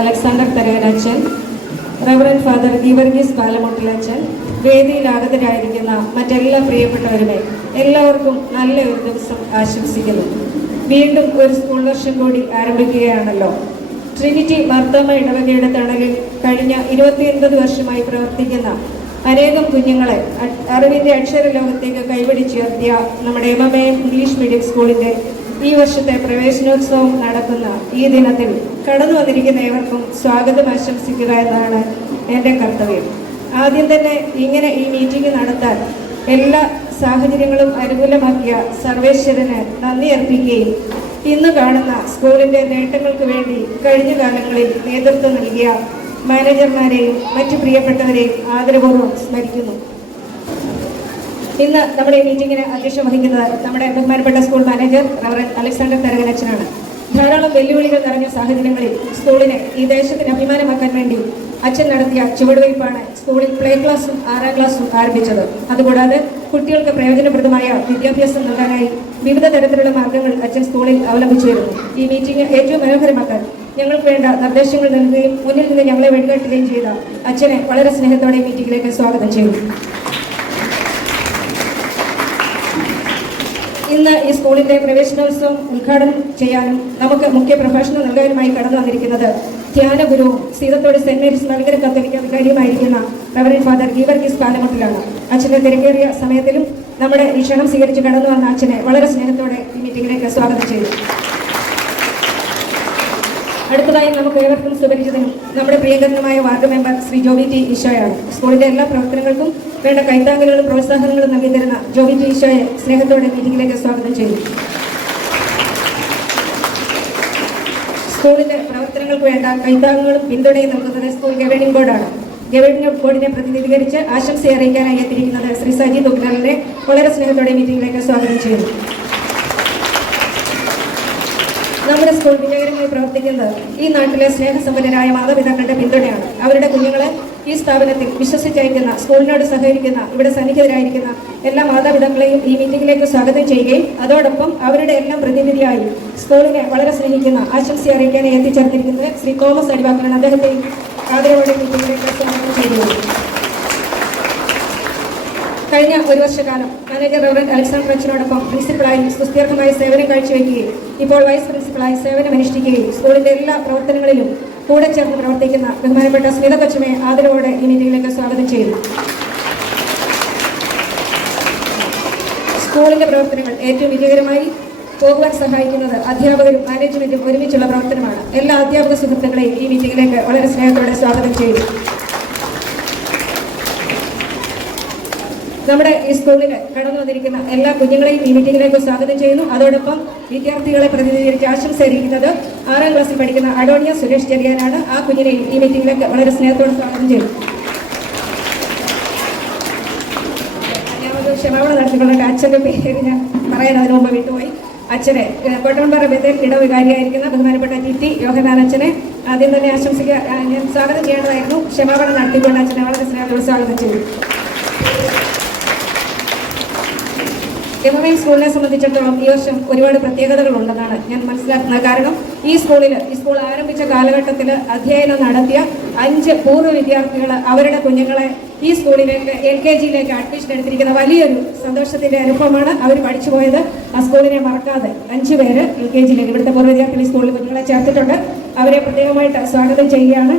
Alexander തരകനച്ചൻ, reverend father Geevarghese പാലമുട്ടിലച്ചൻ, വേദിയിലാഗതരായിരിക്കുന്ന മറ്റെല്ലാ പ്രിയപ്പെട്ടവരുമേ, എല്ലാവർക്കും നല്ല ഒരു ദിവസം ആശംസിക്കുന്നു. വീണ്ടും ഒരു സ്കൂൾ വർഷം കൂടി ആരംഭിക്കുകയാണല്ലോ. ട്രിനിറ്റി മാർത്തോമ ഇടവകയുടെ തണലിൽ കഴിഞ്ഞ 29 വർഷമായി പ്രവർത്തിക്കുന്ന അനേകം കുഞ്ഞുങ്ങളെ അറിവിൻ്റെ അക്ഷരലോകത്തേക്ക് കൈപിടിച്ചുയർത്തിയ നമ്മുടെ MMAM ഇംഗ്ലീഷ് മീഡിയം സ്കൂളിൻ്റെ ഈ വർഷത്തെ പ്രവേശനോത്സവം നടക്കുന്ന ഈ ദിനത്തിൽ കടന്നു വന്നിരിക്കുന്ന ഏവർക്കും സ്വാഗതം ആശംസിക്കുക എന്നതാണ് എൻ്റെ കർത്തവ്യം. ആദ്യം തന്നെ ഇങ്ങനെ ഈ മീറ്റിംഗ് നടത്താൻ എല്ലാ സാഹചര്യങ്ങളും അനുകൂലമാക്കിയ സർവേശ്വരന് നന്ദി അർപ്പിക്കുകയും ഇന്ന് കാണുന്ന സ്കൂളിൻ്റെ നേട്ടങ്ങൾക്ക് വേണ്ടി കഴിഞ്ഞ കാലങ്ങളിൽ നേതൃത്വം നൽകിയ മാനേജർമാരെയും മറ്റു പ്രിയപ്പെട്ടവരെയും ആദരപൂർവ്വം സ്മരിക്കുന്നു. ഇന്ന് നമ്മുടെ ഈ മീറ്റിങ്ങിന് അധ്യക്ഷം വഹിക്കുന്നത് നമ്മുടെ ബഹുമാനപ്പെട്ട സ്കൂൾ മാനേജർ റവറൻഡ് അലക്സാണ്ടർ തരകനച്ചനാണ്. ധാരാളം വെല്ലുവിളികൾ നിറഞ്ഞ സാഹചര്യങ്ങളിൽ സ്കൂളിനെ ഈ ദേശത്തിന് അഭിമാനമാക്കാൻ വേണ്ടി അച്ഛൻ നടത്തിയ ചുവടുവയ്പ്പാണ് സ്കൂളിൽ പ്ലേ ക്ലാസ്സും 6ാം ക്ലാസ്സും ആരംഭിച്ചത്. അതുകൂടാതെ കുട്ടികൾക്ക് പ്രയോജനപ്രദമായ വിദ്യാഭ്യാസം നൽകാനായി വിവിധ തരത്തിലുള്ള മാർഗങ്ങൾ അച്ഛൻ സ്കൂളിൽ അവലംബിച്ചു വരുന്നു. ഈ മീറ്റിംഗ് ഏറ്റവും മനോഹരമാക്കാൻ ഞങ്ങൾക്ക് വേണ്ട നിർദ്ദേശങ്ങൾ നൽകുകയും മുന്നിൽ നിന്ന് ഞങ്ങളെ വഴികാട്ടുകയും ചെയ്ത അച്ഛനെ വളരെ സ്നേഹത്തോടെ മീറ്റിംഗിലേക്ക് സ്വാഗതം ചെയ്യുന്നു. ഇന്ന് ഈ സ്കൂളിന്റെ പ്രവേശനോത്സവം ഉദ്ഘാടനം ചെയ്യാനും നമുക്ക് മുഖ്യ പ്രഭാഷണം നൽകാനുമായി കടന്നു വന്നിരിക്കുന്നത് ധ്യാന ഗുരുവും സീതത്തോട് സെന്റ് മേരീസ് മലങ്കര കത്തോലിക്ക വികാരിയുമായിരിക്കുന്ന റവറൻഡ് ഫാദർ ഗീവർഗീസ് പാലമുട്ടിലാണ്. അച്ഛന്റെ തിരക്കേറിയ സമയത്തിലും നമ്മുടെ ഈ ക്ഷണം സ്വീകരിച്ച് കടന്നു വന്ന അച്ഛനെ വളരെ സ്നേഹത്തോടെ ഈ മീറ്റിംഗിലേക്ക് സ്വാഗതം ചെയ്തു. അടുത്തതായി നമുക്ക് ഏവർക്കും സുപരിചിതനും നമ്മുടെ പ്രിയങ്കരനുമായ ward member Shri Joby T ഈശോയാണ്. സ്കൂളിന്റെ എല്ലാ പ്രവർത്തനങ്ങൾക്കും വേണ്ട കൈത്താങ്ങലുകളും പ്രോത്സാഹനങ്ങളും നൽകി തരുന്ന ജോബി ടി ഈശോയെ സ്നേഹത്തോടെ മീറ്റിംഗിലേക്ക് സ്വാഗതം ചെയ്തു. സ്കൂളിന്റെ പ്രവർത്തനങ്ങൾക്ക് വേണ്ട കൈത്താങ്ങുകളും പിന്തുണയും നൽകുന്നത് സ്കൂൾ ഗവേണിംഗ് ബോർഡാണ്. ഗവേണിംഗ് ബോർഡിനെ പ്രതിനിധീകരിച്ച് ആശംസ അറിയിക്കാനായി എത്തിയിരിക്കുന്നത് ശ്രീ സജി തുഗ്നലിനെ വളരെ സ്നേഹത്തോടെ മീറ്റിംഗിലേക്ക് സ്വാഗതം ചെയ്യുന്നു. നമ്മുടെ സ്കൂൾ വിജയകരമായി പ്രവർത്തിക്കുന്നത് ഈ നാട്ടിലെ സ്നേഹസമ്പന്നരായ മാതാപിതാക്കളുടെ പിന്തുണയാണ്. അവരുടെ കുഞ്ഞുങ്ങളെ ഈ സ്ഥാപനത്തിൽ വിശ്വസിച്ചയക്കുന്ന, സ്കൂളിനോട് സഹകരിക്കുന്ന, ഇവിടെ സന്നിഹിതരായിരിക്കുന്ന എല്ലാ മാതാപിതാക്കളെയും ഈ മീറ്റിംഗിലേക്ക് സ്വാഗതം ചെയ്യുകയും അതോടൊപ്പം അവരുടെ എല്ലാം പ്രതിനിധിയായി സ്കൂളിനെ വളരെ സ്നേഹിക്കുന്ന, ആശംസ അറിയിക്കാനായി എത്തിച്ചേർന്നിരിക്കുന്നത് ശ്രീ തോമസ് അടിവാക്കലാണ്. അദ്ദേഹത്തെയും ആദരവോടെ മീറ്റിംഗിലേക്ക് സ്വാഗതം ചെയ്യുന്നു. കഴിഞ്ഞ ഒരു വർഷക്കാലം മാനേജർ റവറൻഡ് അലക്സാണ്ടർ അച്ഛനോടൊപ്പം പ്രിൻസിപ്പളായി സുസ്ഥിരമായ സേവനം കാഴ്ചവെക്കുകയും ഇപ്പോൾ വൈസ് പ്രിൻസിപ്പളായി സേവനമനുഷ്ഠിക്കുകയും സ്കൂളിന്റെ എല്ലാ പ്രവർത്തനങ്ങളിലും കൂടെ ചേർന്ന് പ്രവർത്തിക്കുന്ന ബഹുമാനപ്പെട്ട സ്മിത കൊച്ചമ്മയെ ആദരവോടെ ഈ മീറ്റിംഗിലേക്ക് സ്വാഗതം ചെയ്യുന്നു. സ്കൂളിന്റെ പ്രവർത്തനങ്ങൾ ഏറ്റവും വിജയകരമായി പോകുവാൻ സഹായിക്കുന്നത് അധ്യാപകരും മാനേജ്മെന്റും ഒരുമിച്ചുള്ള പ്രവർത്തനമാണ്. എല്ലാ അധ്യാപക സുഹൃത്തുക്കളെയും ഈ മീറ്റിംഗിലേക്ക് വളരെ സ്നേഹത്തോടെ സ്വാഗതം ചെയ്യുന്നു. നമ്മുടെ ഈ സ്കൂളിൽ കടന്നു വന്നിരിക്കുന്ന എല്ലാ കുഞ്ഞുങ്ങളെയും ഈ മീറ്റിംഗിലേക്ക് സ്വാഗതം ചെയ്യുന്നു. അതോടൊപ്പം വിദ്യാർത്ഥികളെ പ്രതിനിധീകരിച്ച് ആശംസ അറിയിക്കുന്നത് 6ാം ക്ലാസ്സിൽ പഠിക്കുന്ന അഡോണിയ സുരേഷ് ചെറിയാനാണ്. ആ കുഞ്ഞിനെയും ഈ മീറ്റിംഗിലേക്ക് വളരെ സ്നേഹത്തോടെ സ്വാഗതം ചെയ്യുന്നു. ക്ഷമാപണം നടത്തിക്കൊള്ളട്ടെ, അച്ഛൻ്റെ പേര് ഞാൻ പറയാൻ അതിനു മുമ്പ് വിട്ടുപോയി. അച്ഛനെ കോട്ടമ്പറ ബദൽ ഇടവികാരിയായിരിക്കുന്ന ബഹുമാനപ്പെട്ട ടി യോഹനാൻ അച്ഛനെ ആദ്യം തന്നെ ഞാൻ സ്വാഗതം ചെയ്യേണ്ടതായിരുന്നു. ക്ഷമാപണം നടത്തിക്കൊണ്ട് അച്ഛനെ വളരെ സ്നേഹത്തോടെ സ്വാഗതം ചെയ്തു. MMAM സ്കൂളിനെ സംബന്ധിച്ചിടത്തോളം ഈ വർഷം ഒരുപാട് പ്രത്യേകതകളുണ്ടെന്നാണ് ഞാൻ മനസ്സിലാക്കുന്നത്. കാരണം ഈ സ്കൂൾ ആരംഭിച്ച കാലഘട്ടത്തിൽ അധ്യയനം നടത്തിയ 5 പൂർവ്വ വിദ്യാർത്ഥികൾ അവരുടെ കുഞ്ഞുങ്ങളെ ഈ സ്കൂളിലേക്ക് LKGയിലേക്ക് അഡ്മിഷൻ എടുത്തിരിക്കുന്ന വലിയൊരു സന്തോഷത്തിന്റെ അനുഭവമാണ്. അവർ പഠിച്ചു പോയത് ആ സ്കൂളിനെ മറക്കാതെ 5 പേര് LKGയിലേക്ക് ഇവിടുത്തെ പൂർവ്വ വിദ്യാർത്ഥികൾ ഈ സ്കൂളിൽ കുഞ്ഞുങ്ങളെ ചേർത്തിട്ടുണ്ട്. അവരെ പ്രത്യേകമായിട്ട് സ്വാഗതം ചെയ്യുകയാണ്.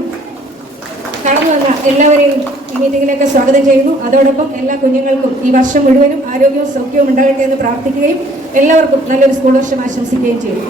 കടന്നു വന്ന എല്ലാവരെയും ഈ മീറ്റിംഗിലേക്ക് സ്വാഗതം ചെയ്യുന്നു. അതോടൊപ്പം എല്ലാ കുഞ്ഞുങ്ങൾക്കും ഈ വർഷം മുഴുവനും ആരോഗ്യവും സൗഖ്യവും ഉണ്ടാകട്ടെ എന്ന് പ്രാർത്ഥിക്കുകയും എല്ലാവർക്കും നല്ലൊരു സ്കൂൾ വർഷം ആശംസിക്കുകയും ചെയ്യും.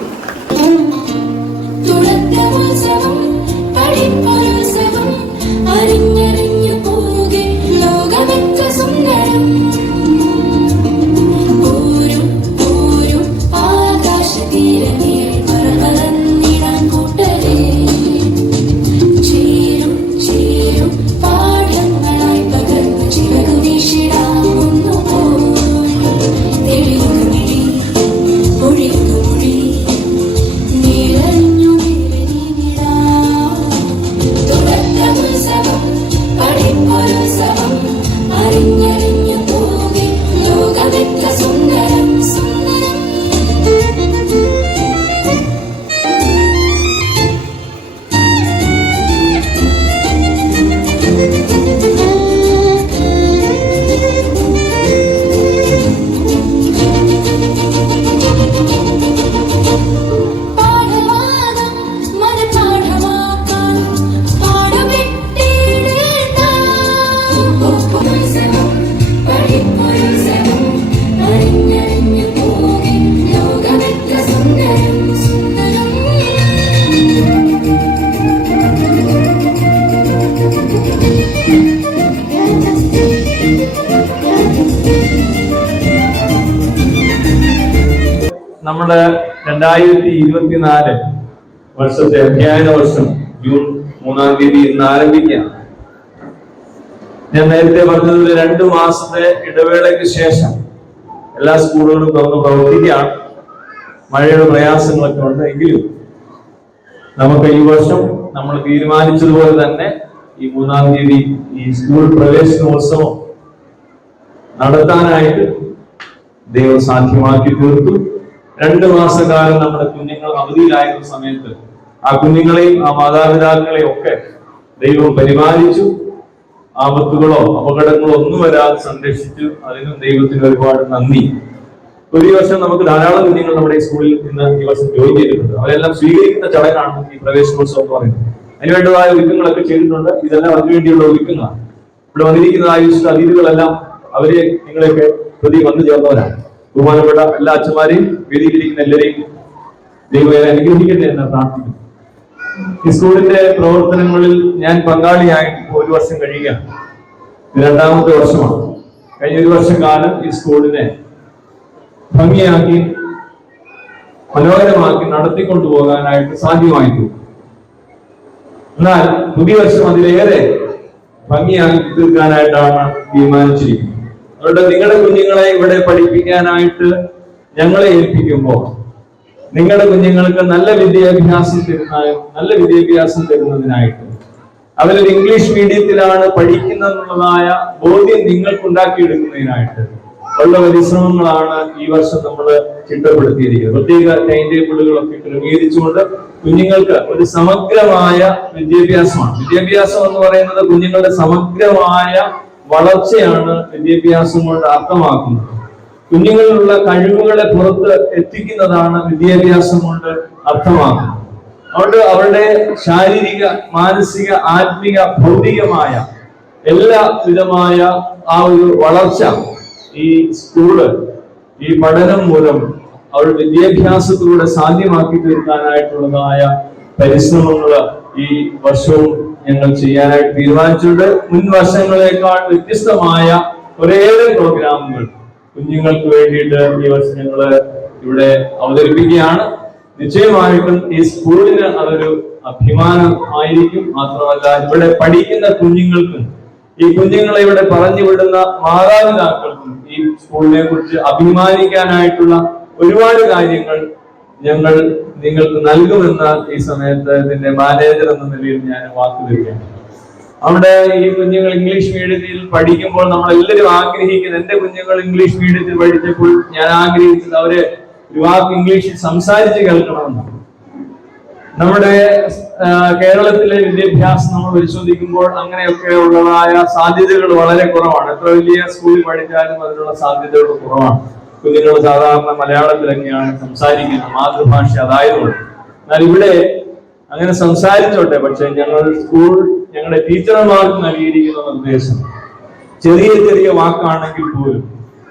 Seven. നമ്മുടെ 2024 വർഷത്തെ അധ്യയന വർഷം ജൂൺ 3-ാം തീയതി ഇന്ന് ആരംഭിക്കുകയാണ്. ഞാൻ നേരത്തെ പറഞ്ഞതിൽ 2 മാസത്തെ ഇടവേളയ്ക്ക് ശേഷം എല്ലാ സ്കൂളുകളും തുറന്ന് പ്രവർത്തിക്കുകയാണ്. മഴയുടെ പ്രയാസങ്ങളൊക്കെ ഉണ്ട്. എങ്കിലും നമുക്ക് ഈ വർഷം നമ്മൾ തീരുമാനിച്ചതുപോലെ തന്നെ ഈ 3-ാം തീയതി ഈ സ്കൂൾ പ്രവേശനോത്സവം നടത്താനായിട്ട് ദൈവം സാധ്യമാക്കി തീർത്തു. 2 മാസക്കാലം നമ്മുടെ കുഞ്ഞുങ്ങൾ അവധിയിലായിരുന്ന സമയത്ത് ആ കുഞ്ഞുങ്ങളെയും ആ മാതാപിതാക്കളെയും ഒക്കെ ദൈവം പരിപാലിച്ചു. ആപത്തുകളോ അപകടങ്ങളോ ഒന്നും വരാതെ സംരക്ഷിച്ചു. അതിനും ദൈവത്തിന് ഒരുപാട് നന്ദി. ഒരു വർഷം നമുക്ക് ധാരാളം കുഞ്ഞുങ്ങൾ നമ്മുടെ ഈ സ്കൂളിൽ ഇന്ന് ഈ വർഷം ജോയിൻ ചെയ്തിട്ടുണ്ട്. അവരെല്ലാം സ്വീകരിക്കുന്ന ചടങ്ങാണ് ഈ പ്രവേശനോത്സവം എന്ന് പറയുന്നത്. അതിനുവേണ്ടതായ ഒരുക്കങ്ങളൊക്കെ ചെയ്തിട്ടുണ്ട്. ഇതെല്ലാം അതിനുവേണ്ടിയുള്ള ഒരുക്കങ്ങളാണ്. ഇവിടെ വന്നിരിക്കുന്നതായ വിശുദ്ധ അതിഥികളെല്ലാം അവരെ നിങ്ങളെയൊക്കെ പ്രതി വന്നു ചേർന്നവരാണ്. ബഹുമാനപ്പെട്ട എല്ലാ അച്ഛന്മാരെയും വേദിയിലിരിക്കുന്ന എല്ലാവരെയും ദൈവം അനുഗ്രഹിക്കട്ടെ എന്ന് പ്രാർത്ഥിക്കുന്നു. ഈ സ്കൂളിന്റെ പ്രവർത്തനങ്ങളിൽ ഞാൻ പങ്കാളിയായിട്ട് 1 വർഷം കഴിയുകയാണ്. 2ാമത്തെ വർഷമാണ്. കഴിഞ്ഞ 1 വർഷക്കാലം ഈ സ്കൂളിനെ ഭംഗിയാക്കി മനോഹരമാക്കി നടത്തിക്കൊണ്ടുപോകാനായിട്ട് സാധ്യമായിട്ടു. എന്നാൽ പുതിയ വർഷം അതിലേറെ ഭംഗിയാക്കി തീർക്കാനായിട്ടാണ് തീരുമാനിച്ചിരിക്കുന്നത്. അതുകൊണ്ട് നിങ്ങളുടെ കുഞ്ഞുങ്ങളെ ഇവിടെ പഠിപ്പിക്കാനായിട്ട് ഞങ്ങളെ ഏൽപ്പിക്കുമ്പോൾ നിങ്ങളുടെ കുഞ്ഞുങ്ങൾക്ക് നല്ല വിദ്യാഭ്യാസം തരുന്നതിനായിട്ട് അവരൊരു ഇംഗ്ലീഷ് മീഡിയത്തിലാണ് പഠിക്കുന്നതെന്നുള്ളതായ ബോധ്യം നിങ്ങൾക്ക് ഉണ്ടാക്കിയെടുക്കുന്നതിനായിട്ട് ഉള്ള പരിശ്രമങ്ങളാണ് ഈ വർഷം നമ്മൾ ചിട്ടപ്പെടുത്തിയിരിക്കുന്നത്. പ്രത്യേക ടൈം ടേബിളുകളൊക്കെ ക്രമീകരിച്ചുകൊണ്ട് കുഞ്ഞുങ്ങൾക്ക് ഒരു സമഗ്രമായ വിദ്യാഭ്യാസമാണ്. വിദ്യാഭ്യാസം എന്ന് പറയുന്നത് കുഞ്ഞുങ്ങളുടെ സമഗ്രമായ വളർച്ചയാണ് വിദ്യാഭ്യാസം കൊണ്ട് അർത്ഥമാക്കുന്നത്. കുഞ്ഞുങ്ങളിലുള്ള കഴിവുകളെ പുറത്ത് എത്തിക്കുന്നതാണ് വിദ്യാഭ്യാസം കൊണ്ട് അർത്ഥമാക്കുന്നത്. അതുകൊണ്ട് അവരുടെ ശാരീരിക, മാനസിക, ആത്മിക, ഭൗതികമായ എല്ലാ വിധമായ ആ ഒരു വളർച്ച ഈ സ്കൂള് ഈ പഠനം മൂലം അവരുടെ വിദ്യാഭ്യാസത്തിലൂടെ സാധ്യമാക്കി തീർക്കാനായിട്ടുള്ളതായ പരിശ്രമങ്ങൾ ഈ വർഷവും ഞങ്ങൾ ചെയ്യാനായിട്ട് തീരുമാനിച്ചിട്ടുണ്ട്. മുൻ വർഷങ്ങളെക്കാൾ വ്യത്യസ്തമായ ഒരേറെ പ്രോഗ്രാമുകൾ കുഞ്ഞുങ്ങൾക്ക് വേണ്ടിയിട്ട് ഈ വർഷം ഞങ്ങൾ ഇവിടെ അവതരിപ്പിക്കുകയാണ്. നിശ്ചയമായിട്ടും ഈ സ്കൂളിന് അതൊരു അഭിമാനമായിരിക്കും. മാത്രമല്ല ഇവിടെ പഠിക്കുന്ന കുഞ്ഞുങ്ങൾക്കും ഈ കുഞ്ഞുങ്ങളെ ഇവിടെ പറഞ്ഞു വിടുന്ന മാതാപിതാക്കൾക്കും ഈ സ്കൂളിനെ കുറിച്ച് അഭിമാനിക്കാനായിട്ടുള്ള ഒരുപാട് കാര്യങ്ങൾ ഞങ്ങൾ നിങ്ങൾക്ക് നൽകുമെന്ന് ഈ സമയത്ത് ഇതിന്റെ മാനേജർ എന്ന നിലയിൽ ഞാൻ വാക്ക് തരികയാണ്. അവിടെ ഈ കുഞ്ഞുങ്ങൾ ഇംഗ്ലീഷ് മീഡിയത്തിൽ പഠിക്കുമ്പോൾ നമ്മൾ എല്ലാവരും ആഗ്രഹിക്കുന്നത്, എന്റെ കുഞ്ഞുങ്ങൾ ഇംഗ്ലീഷ് മീഡിയത്തിൽ പഠിച്ചപ്പോൾ ഞാൻ ആഗ്രഹിച്ചത് അവര് ഒരു വാക്ക് ഇംഗ്ലീഷിൽ സംസാരിച്ച് കേൾക്കണമെന്നാണ്. നമ്മുടെ കേരളത്തിലെ വിദ്യാഭ്യാസം നമ്മൾ പരിശോധിക്കുമ്പോൾ അങ്ങനെയൊക്കെ ഉള്ളതായ സാധ്യതകൾ വളരെ കുറവാണ്. എത്ര വലിയ സ്കൂളിൽ പഠിച്ചാലും അതിനുള്ള സാധ്യതകൾ കുറവാണ്. കുഞ്ഞുങ്ങൾ സാധാരണ മലയാളത്തിലൊക്കെയാണ് സംസാരിക്കുന്നത്, മാതൃഭാഷ അതായതുകൊണ്ട്. എന്നാൽ ഇവിടെ അങ്ങനെ സംസാരിച്ചോട്ടെ, പക്ഷെ ഞങ്ങളുടെ ടീച്ചർമാർക്ക് നൽകിയിരിക്കുന്ന നിർദ്ദേശം ചെറിയ ചെറിയ വാക്കാണെങ്കിൽ പോലും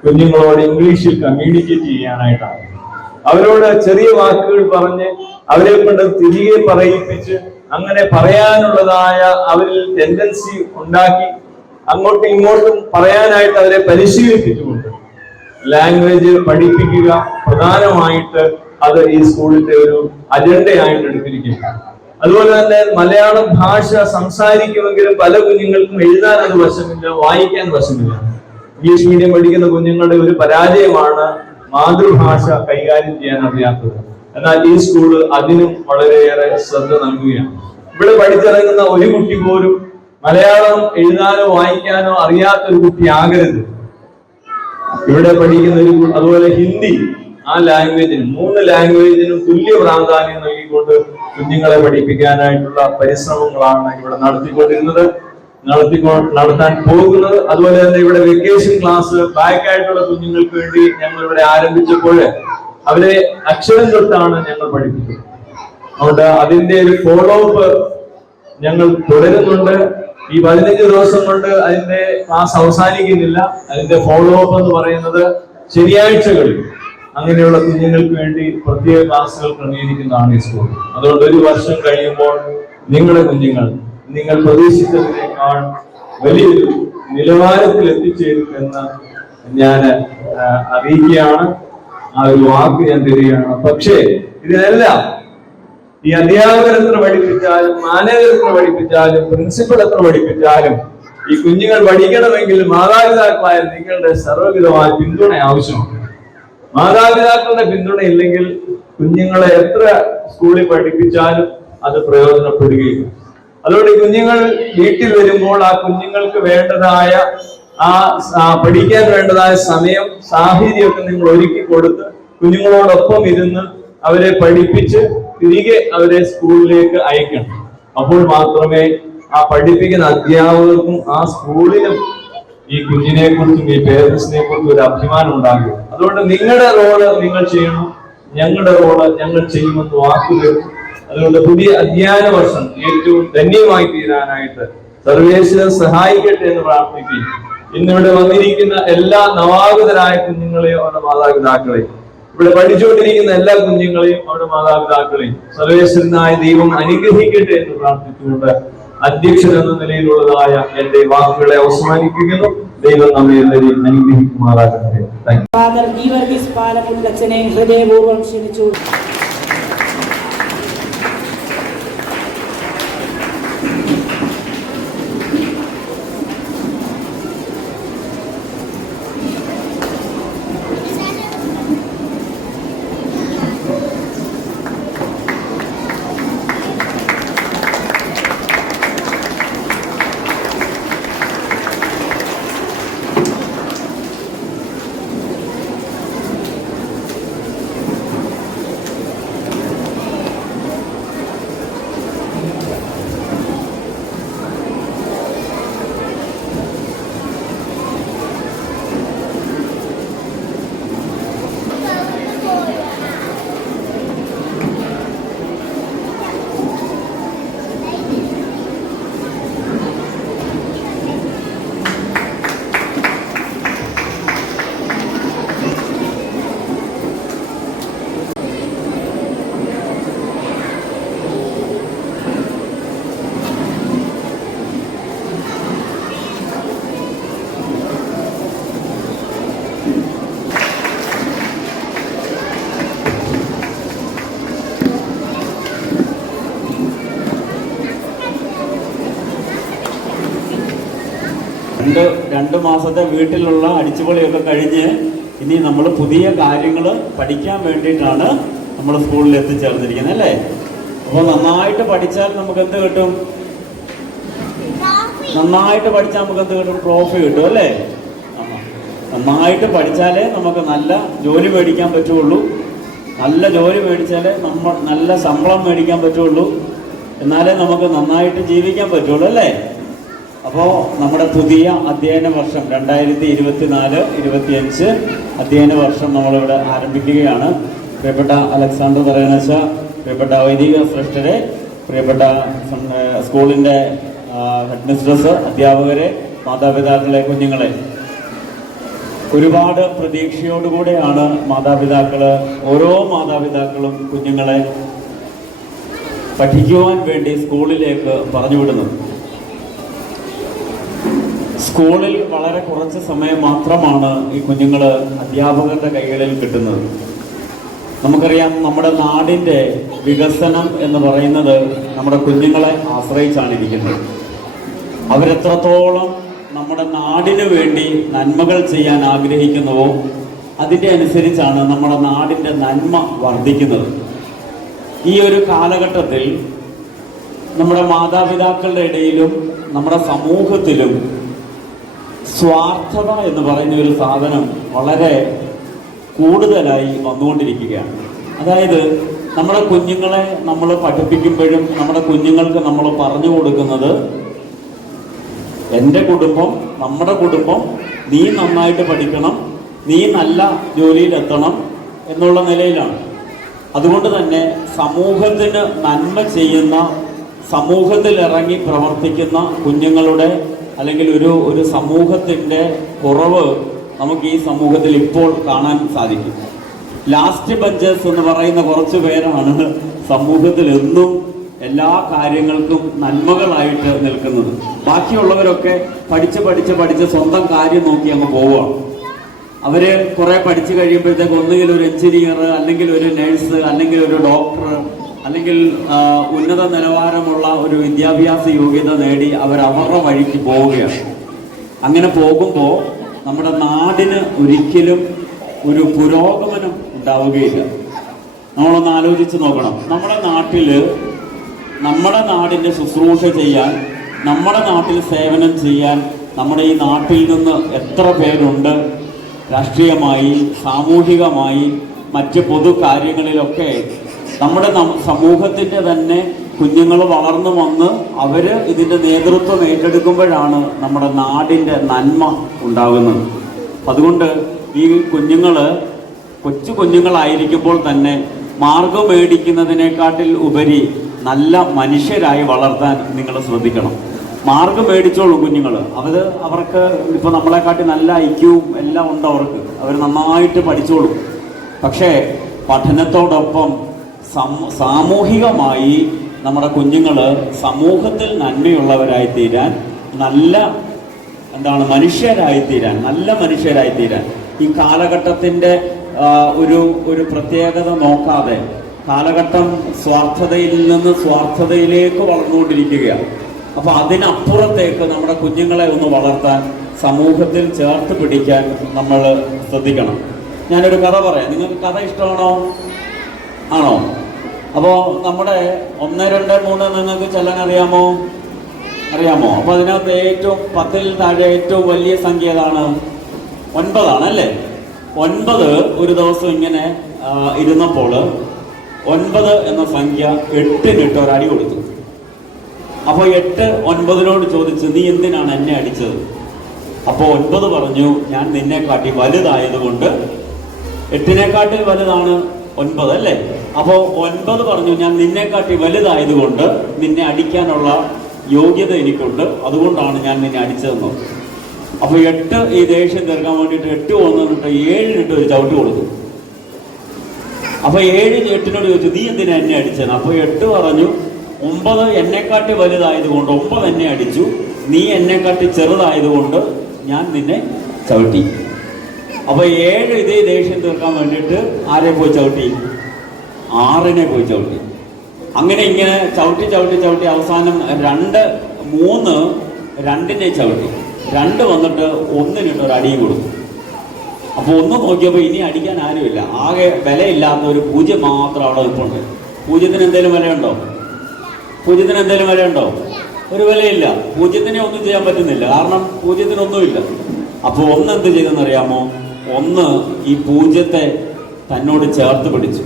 കുഞ്ഞുങ്ങളോട് ഇംഗ്ലീഷിൽ കമ്മ്യൂണിക്കേറ്റ് ചെയ്യാനായിട്ടാണ്. അവരോട് ചെറിയ വാക്കുകൾ പറഞ്ഞ് അവരെ കൊണ്ട് തിരികെ പറയിപ്പിച്ച് അങ്ങനെ പറയാനുള്ളതായ അവരിൽ ടെൻഡൻസി ഉണ്ടാക്കി അങ്ങോട്ടും ഇങ്ങോട്ടും പറയാനായിട്ട് അവരെ പരിശീലിപ്പിച്ചുകൊണ്ട് ലാംഗ്വേജ് പഠിപ്പിക്കുക പ്രധാനമായിട്ട് അത് ഈ സ്കൂളിന്റെ ഒരു അജണ്ടയായിട്ട് എടുത്തിരിക്കുക. അതുപോലെ തന്നെ മലയാളം ഭാഷ സംസാരിക്കുമെങ്കിലും പല കുഞ്ഞുങ്ങൾക്കും എഴുതാൻ അത് വശമില്ല, വായിക്കാൻ വശമില്ല. ഇംഗ്ലീഷ് മീഡിയം പഠിക്കുന്ന കുഞ്ഞുങ്ങളുടെ ഒരു പരാജയമാണ് മാതൃഭാഷ കൈകാര്യം ചെയ്യാൻ അറിയാത്തത്. എന്നാൽ ഈ സ്കൂള് അതിനും വളരെയേറെ ശ്രദ്ധ നൽകുകയാണ്. ഇവിടെ പഠിച്ചിറങ്ങുന്ന ഒരു കുട്ടി പോലും മലയാളം എഴുതാനോ വായിക്കാനോ അറിയാത്തൊരു കുട്ടി ആകരുത്. ഇവിടെ പഠിക്കുന്ന അതുപോലെ ഹിന്ദി, ആ ലാംഗ്വേജിനും 3 ലാംഗ്വേജിനും തുല്യ പ്രാധാന്യം നൽകിക്കൊണ്ട് കുഞ്ഞുങ്ങളെ പഠിപ്പിക്കാനായിട്ടുള്ള പരിശ്രമങ്ങളാണ് ഇവിടെ നടത്താൻ പോകുന്നത്. അതുപോലെ തന്നെ ഇവിടെ വെക്കേഷൻ ക്ലാസ് ബാക്കായിട്ടുള്ള കുഞ്ഞുങ്ങൾക്ക് വേണ്ടി ഞങ്ങൾ ഇവിടെ ആരംഭിച്ചപ്പോൾ അവരെ അക്ഷരം തൊട്ടാണ് ഞങ്ങൾ പഠിപ്പിക്കുന്നത്. അതുകൊണ്ട് അതിന്റെ ഒരു ഫോളോ അപ്പ് ഞങ്ങൾ തുടരുന്നുണ്ട്. ഈ 15 ദിവസം കൊണ്ട് അതിന്റെ ക്ലാസ് അവസാനിക്കുന്നില്ല. അതിന്റെ ഫോളോ അപ്പ് എന്ന് പറയുന്നത് ശനിയാഴ്ചകളിൽ അങ്ങനെയുള്ള കുഞ്ഞുങ്ങൾക്ക് വേണ്ടി പ്രത്യേക ക്ലാസ്സുകൾ ക്രമീകരിക്കുന്നതാണ് ഈ സ്കൂൾ. അതുകൊണ്ട് 1 വർഷം കഴിയുമ്പോൾ നിങ്ങളുടെ കുഞ്ഞുങ്ങൾ നിങ്ങൾ പ്രതീക്ഷിച്ചതിനേക്കാൾ വലിയൊരു നിലവാരത്തിൽ എത്തിച്ചേരും എന്ന് ഞാൻ അറിയിക്കുകയാണ്. ആ ഒരു വാക്ക് ഞാൻ തരികയാണ്. പക്ഷേ ഇതിനെല്ലാം ഈ അധ്യാപകർ എത്ര പഠിപ്പിച്ചാലും, മാനേജർ എത്ര പഠിപ്പിച്ചാലും, പ്രിൻസിപ്പൽ എത്ര പഠിപ്പിച്ചാലും, ഈ കുഞ്ഞുങ്ങൾ പഠിക്കണമെങ്കിൽ മാതാപിതാക്കളായ നിങ്ങളുടെ സർവ്വവിധമായ പിന്തുണ ആവശ്യമാണ്. മാതാപിതാക്കളുടെ പിന്തുണ ഇല്ലെങ്കിൽ കുഞ്ഞുങ്ങളെ എത്ര സ്കൂളിൽ പഠിപ്പിച്ചാലും അത് പ്രയോജനപ്പെടുകയില്ല. അതുകൊണ്ട് കുഞ്ഞുങ്ങൾ വീട്ടിൽ വരുമ്പോൾ ആ കുഞ്ഞുങ്ങൾക്ക് വേണ്ടതായ പഠിക്കാൻ വേണ്ടതായ സമയം, സാഹചര്യമൊക്കെ നിങ്ങൾ ഒരുക്കി കൊടുത്ത് കുഞ്ഞുങ്ങളോടൊപ്പം ഇരുന്ന് അവരെ പഠിപ്പിച്ച് തിരികെ അവരെ സ്കൂളിലേക്ക് അയക്കണം. അപ്പോൾ മാത്രമേ ആ പഠിപ്പിക്കുന്ന അധ്യാപകർക്കും ആ സ്കൂളിനും ഈ കുഞ്ഞിനെ കുറിച്ചും ഈ പേരൻസിനെ കുറിച്ചും ഒരു അഭിമാനം ഉണ്ടാകും. അതുകൊണ്ട് നിങ്ങളുടെ റോള് നിങ്ങൾ ചെയ്യണം, ഞങ്ങളുടെ റോള് ഞങ്ങൾ ചെയ്യുമെന്ന് വാക്കുകൾ. അതുകൊണ്ട് പുതിയ അധ്യയന വർഷം ഏറ്റവും ധന്യമായി തീരാനായിട്ട് സർവേശ്വരൻ സഹായിക്കട്ടെ എന്ന് പ്രാർത്ഥിക്കുകയും ഇന്നിവിടെ വന്നിരിക്കുന്ന എല്ലാ നവാഗതരായ കുഞ്ഞുങ്ങളെയും അവരുടെ മാതാപിതാക്കളെയും, ഇവിടെ പഠിച്ചുകൊണ്ടിരിക്കുന്ന എല്ലാ കുഞ്ഞുങ്ങളെയും അവരുടെ മാതാപിതാക്കളെയും സർവേശ്വരനായ ദൈവം അനുഗ്രഹിക്കട്ടെ എന്ന് പ്രാർത്ഥിച്ചുകൊണ്ട് അധ്യക്ഷൻ എന്ന നിലയിലുള്ളതായ എന്റെ വാക്കുകളെ അവസാനിപ്പിക്കുന്നു. ദൈവം നമ്മെ എല്ലാവരെയും അനുഗ്രഹിക്കുമാറാകട്ടെ. ഫാദർ ഗീവർഗീസ് പാലമുട്ടച്ചനെ ഹൃദയപൂർവ്വം ക്ഷണിച്ചു. രണ്ട് മാസത്തെ വീട്ടിലുള്ള അടിച്ചുപൊളിയൊക്കെ കഴിഞ്ഞ് ഇനി നമ്മൾ പുതിയ കാര്യങ്ങൾ പഠിക്കാൻ വേണ്ടിയിട്ടാണ് നമ്മൾ സ്കൂളിൽ എത്തിച്ചേർന്നിരിക്കുന്നത് അല്ലേ? അപ്പോൾ നന്നായിട്ട് പഠിച്ചാൽ നമുക്ക് എന്ത് കിട്ടും? നന്നായിട്ട് പഠിച്ചാൽ നമുക്ക് എന്ത് കിട്ടും? ട്രോഫി കിട്ടും അല്ലേ? നന്നായിട്ട് പഠിച്ചാലേ നമുക്ക് നല്ല ജോലി മേടിക്കാൻ പറ്റുള്ളൂ. നല്ല ജോലി മേടിച്ചാലേ നല്ല ശമ്പളം മേടിക്കാൻ പറ്റുള്ളൂ. എന്നാലേ നമുക്ക് നന്നായിട്ട് ജീവിക്കാൻ പറ്റുള്ളൂ അല്ലേ? അപ്പോൾ നമ്മുടെ പുതിയ അധ്യയന വർഷം 2024-25 അധ്യയന വർഷം നമ്മളിവിടെ ആരംഭിക്കുകയാണ്. പ്രിയപ്പെട്ട അലക്സാണ്ടർ തറയനച്ച, പ്രിയപ്പെട്ട വൈദിക ശ്രേഷ്ഠരെ, പ്രിയപ്പെട്ട സ്കൂളിൻ്റെ ഹെഡ് മിസ്ട്രസ്, അധ്യാപകരെ, മാതാപിതാക്കളെ, കുഞ്ഞുങ്ങളെ, ഒരുപാട് പ്രതീക്ഷയോടുകൂടെയാണ് ഓരോ മാതാപിതാക്കളും കുഞ്ഞുങ്ങളെ പഠിക്കുവാൻ വേണ്ടി സ്കൂളിലേക്ക് പറഞ്ഞുവിടുന്നത്. സ്കൂളിൽ വളരെ കുറച്ച് സമയം മാത്രമാണ് ഈ കുഞ്ഞുങ്ങൾ അധ്യാപകരുടെ കൈകളിൽ കിട്ടുന്നത്. നമുക്കറിയാം, നമ്മുടെ നാടിൻ്റെ വികസനം എന്ന് പറയുന്നത് നമ്മുടെ കുഞ്ഞുങ്ങളെ ആശ്രയിച്ചാണ് ഇരിക്കുന്നത്. അവരെത്രത്തോളം നമ്മുടെ നാടിനു വേണ്ടി നന്മകൾ ചെയ്യാൻ ആഗ്രഹിക്കുന്നുവോ അതിൻ്റെ അനുസരിച്ചാണ് നമ്മുടെ നാടിൻ്റെ നന്മ വർദ്ധിക്കുന്നത്. ഈ ഒരു കാലഘട്ടത്തിൽ നമ്മുടെ മാതാപിതാക്കളുടെ ഇടയിലും നമ്മുടെ സമൂഹത്തിലും സ്വാർത്ഥത എന്ന് പറയുന്ന ഒരു സാധനം വളരെ കൂടുതലായി വന്നുകൊണ്ടിരിക്കുകയാണ്. അതായത് നമ്മുടെ കുഞ്ഞുങ്ങളെ നമ്മൾ പഠിപ്പിക്കുമ്പോഴും നമ്മുടെ കുഞ്ഞുങ്ങൾക്ക് നമ്മൾ പറഞ്ഞു കൊടുക്കുന്നത് എൻ്റെ കുടുംബം, നമ്മുടെ കുടുംബം, നീ നന്നായിട്ട് പഠിക്കണം, നീ നല്ല ജോലിയിലെത്തണം എന്നുള്ള നിലയിലാണ്. അതുകൊണ്ട് തന്നെ സമൂഹത്തിന് നന്മ ചെയ്യുന്ന, സമൂഹത്തിൽ ഇറങ്ങി പ്രവർത്തിക്കുന്ന കുഞ്ഞുങ്ങളുടെ അല്ലെങ്കിൽ ഒരു സമൂഹത്തിൻ്റെ കുറവ് നമുക്ക് ഈ സമൂഹത്തിൽ ഇപ്പോൾ കാണാൻ സാധിക്കും. ലാസ്റ്റ് ബെഞ്ചേഴ്സ് എന്ന് പറയുന്ന കുറച്ച് പേരാണ് സമൂഹത്തിൽ എന്നും എല്ലാ കാര്യങ്ങൾക്കും നന്മകളായിട്ട് നിൽക്കുന്നത്. ബാക്കിയുള്ളവരൊക്കെ പഠിച്ച് സ്വന്തം കാര്യം നോക്കി അങ്ങ് പോവുകയാണ്. അവര് കുറെ പഠിച്ചു കഴിയുമ്പോഴത്തേക്ക് ഒന്നുകിൽ ഒരു എഞ്ചിനീയർ, അല്ലെങ്കിൽ ഒരു നഴ്സ്, അല്ലെങ്കിൽ ഒരു ഡോക്ടർ, അല്ലെങ്കിൽ ഉന്നത നിലവാരമുള്ള ഒരു വിദ്യാഭ്യാസ യോഗ്യത നേടി അവരുടെ വഴിക്ക് പോവുകയാണ്. അങ്ങനെ പോകുമ്പോൾ നമ്മുടെ നാടിന് ഒരിക്കലും ഒരു പുരോഗമനം ഉണ്ടാവുകയില്ല. നമ്മളൊന്ന് ആലോചിച്ച് നോക്കണം. നമ്മുടെ നാടിൻ്റെ ശുശ്രൂഷ ചെയ്യാൻ, നമ്മുടെ നാട്ടിൽ സേവനം ചെയ്യാൻ നമ്മുടെ ഈ നാട്ടിൽ നിന്ന് എത്ര പേരുണ്ട്? രാഷ്ട്രീയമായി, സാമൂഹികമായി, മറ്റ് പൊതു കാര്യങ്ങളിലൊക്കെ നമ്മുടെ സമൂഹത്തിൻ്റെ തന്നെ കുഞ്ഞുങ്ങൾ വളർന്നു വന്ന് അവർ ഇതിൻ്റെ നേതൃത്വം ഏറ്റെടുക്കുമ്പോഴാണ് നമ്മുടെ നാടിൻ്റെ നന്മ ഉണ്ടാകുന്നത്. അതുകൊണ്ട് ഈ കൊച്ചു കുഞ്ഞുങ്ങളായിരിക്കുമ്പോൾ തന്നെ മാർഗം മേടിക്കുന്നതിനെക്കാട്ടിൽ ഉപരി നല്ല മനുഷ്യരായി വളർത്താൻ നിങ്ങൾ ശ്രദ്ധിക്കണം. മാർഗം മേടിച്ചോളൂ കുഞ്ഞുങ്ങൾ. അവർക്ക് ഇപ്പോൾ നമ്മളെക്കാട്ടി നല്ല ഐക്യവും എല്ലാം ഉണ്ട്. അവർ നന്നായിട്ട് പഠിച്ചോളൂ. പക്ഷേ പഠനത്തോടൊപ്പം സാമൂഹികമായി നമ്മുടെ കുഞ്ഞുങ്ങൾ സമൂഹത്തിൽ നന്മയുള്ളവരായി തീരാൻ, നല്ല മനുഷ്യരായി തീരാൻ ഈ കാലഘട്ടത്തിൻ്റെ ഒരു പ്രത്യേകത നോക്കാതെ, കാലഘട്ടം സ്വാർത്ഥതയിൽ നിന്ന് സ്വാർത്ഥതയിലേക്ക് വളർന്നുകൊണ്ടിരിക്കുകയാണ്. അപ്പോൾ അതിനപ്പുറത്തേക്ക് നമ്മുടെ കുഞ്ഞുങ്ങളെ ഒന്ന് വളർത്താൻ, സമൂഹത്തിൽ ചേർത്ത് പിടിക്കാൻ നമ്മൾ ശ്രദ്ധിക്കണം. ഞാനൊരു കഥ പറയാം. നിങ്ങൾക്ക് കഥ ഇഷ്ടമാണോ? ആണോ? അപ്പോൾ നമ്മുടെ 1, 2, 3 നിങ്ങൾക്ക് ചെല്ലാൻ അറിയാമോ? അപ്പോൾ അതിനകത്ത് ഏറ്റവും 10ൽ താഴെ ഏറ്റവും വലിയ സംഖ്യ ഏതാണ്? 9 ആണല്ലേ? 9 ഒരു ദിവസം ഇങ്ങനെ ഇരുന്നപ്പോൾ 9 എന്ന സംഖ്യ 8 ഒരടി കൊടുത്തു. അപ്പോൾ 8 9 ചോദിച്ചു, നീ എന്തിനാണ് എന്നെ അടിച്ചത്? അപ്പോൾ 9 പറഞ്ഞു, ഞാൻ നിന്നെക്കാട്ടി വലുതായതുകൊണ്ട്. 8 വലുതാണ് 9 അല്ലേ? അപ്പോൾ 9 പറഞ്ഞു, ഞാൻ നിന്നെക്കാട്ടി വലുതായതുകൊണ്ട് നിന്നെ അടിക്കാനുള്ള യോഗ്യത എനിക്കുണ്ട്, അതുകൊണ്ടാണ് ഞാൻ നിന്നെ അടിച്ചതെന്ന്. അപ്പോൾ 8 ഈ ദേഷ്യം തീർക്കാൻ വേണ്ടിയിട്ട് 8 വന്നിട്ട് 7 ഒരു ചവിട്ട് കൊടുത്തു. അപ്പോൾ 7 8 ചോദിച്ചു, നീ എന്തിനാ എന്നെ അടിച്ചത്? അപ്പോൾ 8 പറഞ്ഞു, 9 എന്നെക്കാട്ടി വലുതായതുകൊണ്ട് 9 എന്നെ അടിച്ചു, നീ എന്നെക്കാട്ടി ചെറുതായതുകൊണ്ട് ഞാൻ നിന്നെ ചവിട്ടി. അപ്പോൾ 7 ഇതേ ദേഷ്യം തീർക്കാൻ വേണ്ടിയിട്ട് ആരെ പോയി ചവിട്ടി? 6 പോയി ചവിട്ടി. അങ്ങനെ ഇങ്ങനെ ചവിട്ടി അവസാനം 2 3 2 ചവിട്ടി. 2 വന്നിട്ട് 1 ഒരു അടിയും കൊടുത്തു. അപ്പോൾ 1 നോക്കിയപ്പോൾ ഇനി അടിക്കാൻ ആരുമില്ല. ആകെ വിലയില്ലാത്ത ഒരു 0 മാത്രം അവിടെ നിൽപ്പുണ്ട്. 0 എന്തെങ്കിലും വിലയുണ്ടോ? ഒരു വിലയില്ല. 0 ഒന്നും ചെയ്യാൻ പറ്റുന്നില്ല. കാരണം 0 ഒന്നുമില്ല. അപ്പോൾ 1 എന്ത് ചെയ്തെന്നറിയാമോ? 1 ഈ 0 തന്നോട് ചേർത്ത് പിടിച്ചു.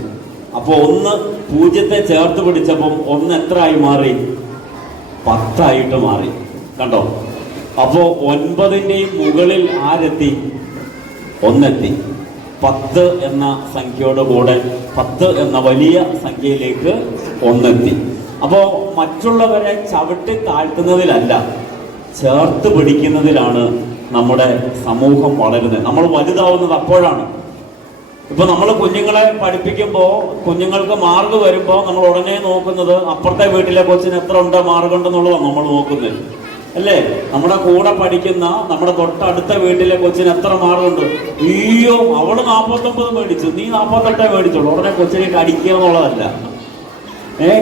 അപ്പോൾ 1 0 ചേർത്ത് പിടിച്ചപ്പം 1 എത്ര ആയി മാറി? 10 മാറി. കണ്ടോ? അപ്പോൾ 9ന്റെയും മുകളിൽ ആരെത്തി? 1 എത്തി. 10 എന്ന സംഖ്യയോട് കൂടെ 10 എന്ന വലിയ സംഖ്യയിലേക്ക് 1 എത്തി. അപ്പോൾ മറ്റുള്ളവരെ ചവിട്ടി താഴ്ത്തുന്നതിലല്ല, ചേർത്ത് പിടിക്കുന്നതിലാണ് നമ്മുടെ സമൂഹം വളരുന്നത്. നമ്മൾ വലുതാവുന്നത് അപ്പോഴാണ്. ഇപ്പൊ നമ്മൾ കുഞ്ഞുങ്ങളെ പഠിപ്പിക്കുമ്പോൾ, കുഞ്ഞുങ്ങൾക്ക് മാർക്ക് വരുമ്പോൾ നമ്മൾ ഉടനെ നോക്കുന്നത് അപ്പുറത്തെ വീട്ടിലെ കൊച്ചിന് എത്ര ഉണ്ട് മാർക്ക് ഉണ്ടെന്നുള്ളതാണ് നമ്മൾ നോക്കുന്നത്, അല്ലേ? നമ്മുടെ കൂടെ പഠിക്കുന്ന നമ്മുടെ തൊട്ടടുത്ത വീട്ടിലെ കൊച്ചിന് എത്ര മാർക്കുണ്ട്? അയ്യോ, അവള് 49 മേടിച്ചു, നീ 48 മേടിച്ചോളൂ. ഉടനെ കൊച്ചിനെ അടിക്കുക എന്നുള്ളതല്ല.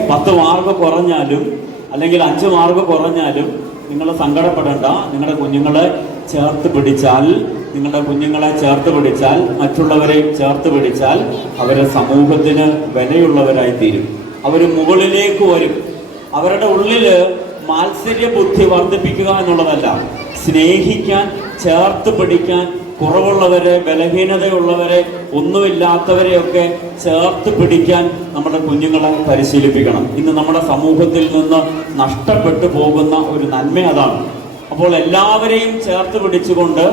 10 മാർക്ക് കുറഞ്ഞാലും അല്ലെങ്കിൽ 5 മാർക്ക് കുറഞ്ഞാലും നിങ്ങൾ സങ്കടപ്പെടേണ്ട. നിങ്ങളുടെ കുഞ്ഞുങ്ങളെ ചേർത്ത് പിടിച്ചാൽ, മറ്റുള്ളവരെ ചേർത്ത് പിടിച്ചാൽ അവരെ സമൂഹത്തിന് വിലയുള്ളവരായി തീരും. അവർ മുകളിലേക്ക് വരും. അവരുടെ ഉള്ളില് മാത്സര്യ ബുദ്ധി വർദ്ധിപ്പിക്കുക എന്നുള്ളതല്ല, സ്നേഹിക്കാൻ, ചേർത്ത് പിടിക്കാൻ, കുറവുള്ളവരെ, ബലഹീനതയുള്ളവരെ, ഒന്നുമില്ലാത്തവരെയൊക്കെ ചേർത്ത് പിടിക്കാൻ നമ്മുടെ കുഞ്ഞുങ്ങളെ പരിശീലിപ്പിക്കണം. ഇന്ന് നമ്മുടെ സമൂഹത്തിൽ നിന്ന് നഷ്ടപ്പെട്ടു പോകുന്ന ഒരു നന്മ അതാണ്. അപ്പോൾ എല്ലാവരെയും ചേർത്ത് പിടിച്ചുകൊണ്ട്,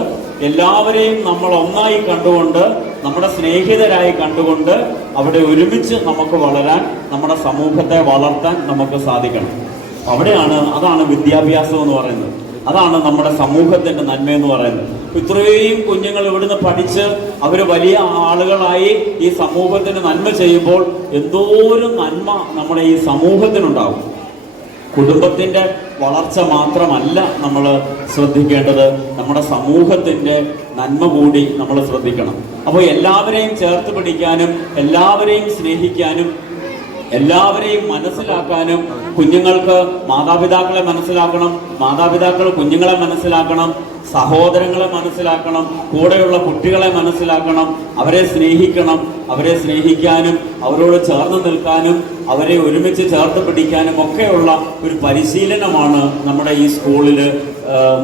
എല്ലാവരെയും നമ്മൾ ഒന്നായി കണ്ടുകൊണ്ട്, നമ്മുടെ സ്നേഹിതരായി കണ്ടുകൊണ്ട് അവിടെ ഒരുമിച്ച് നമുക്ക് വളരാൻ, നമ്മുടെ സമൂഹത്തെ വളർത്താൻ നമുക്ക് സാധിക്കണം. അതാണ് വിദ്യാഭ്യാസം എന്ന് പറയുന്നത്. അതാണ് നമ്മുടെ സമൂഹത്തിന്റെ നന്മ എന്ന് പറയുന്നത്. ഇത്രയും കുഞ്ഞുങ്ങൾ ഇവിടുന്ന് പഠിച്ച് അവർ വലിയ ആളുകളായി ഈ സമൂഹത്തിന് നന്മ ചെയ്യുമ്പോൾ എന്തോരം നന്മ നമ്മുടെ ഈ സമൂഹത്തിനുണ്ടാകും. കുടുംബത്തിൻ്റെ വളർച്ച മാത്രമല്ല നമ്മൾ ശ്രദ്ധിക്കേണ്ടത്, നമ്മുടെ സമൂഹത്തിൻ്റെ നന്മ കൂടി നമ്മൾ ശ്രദ്ധിക്കണം. അപ്പോൾ എല്ലാവരെയും ചേർത്ത് പിടിക്കാനും എല്ലാവരെയും സ്നേഹിക്കാനും എല്ലാവരെയും മനസ്സിലാക്കാനും, കുഞ്ഞുങ്ങൾക്ക് മാതാപിതാക്കളെ മനസ്സിലാക്കണം, മാതാപിതാക്കൾ കുഞ്ഞുങ്ങളെ മനസ്സിലാക്കണം, സഹോദരങ്ങളെ മനസ്സിലാക്കണം, കൂടെയുള്ള കുട്ടികളെ മനസ്സിലാക്കണം, അവരെ സ്നേഹിക്കണം. അവരെ സ്നേഹിക്കാനും അവരോട് ചേർന്ന് നിൽക്കാനും അവരെ ഒരുമിച്ച് ചേർത്ത് പിടിക്കാനും ഒക്കെയുള്ള ഒരു പരിശീലനമാണ് നമ്മുടെ ഈ സ്കൂളിൽ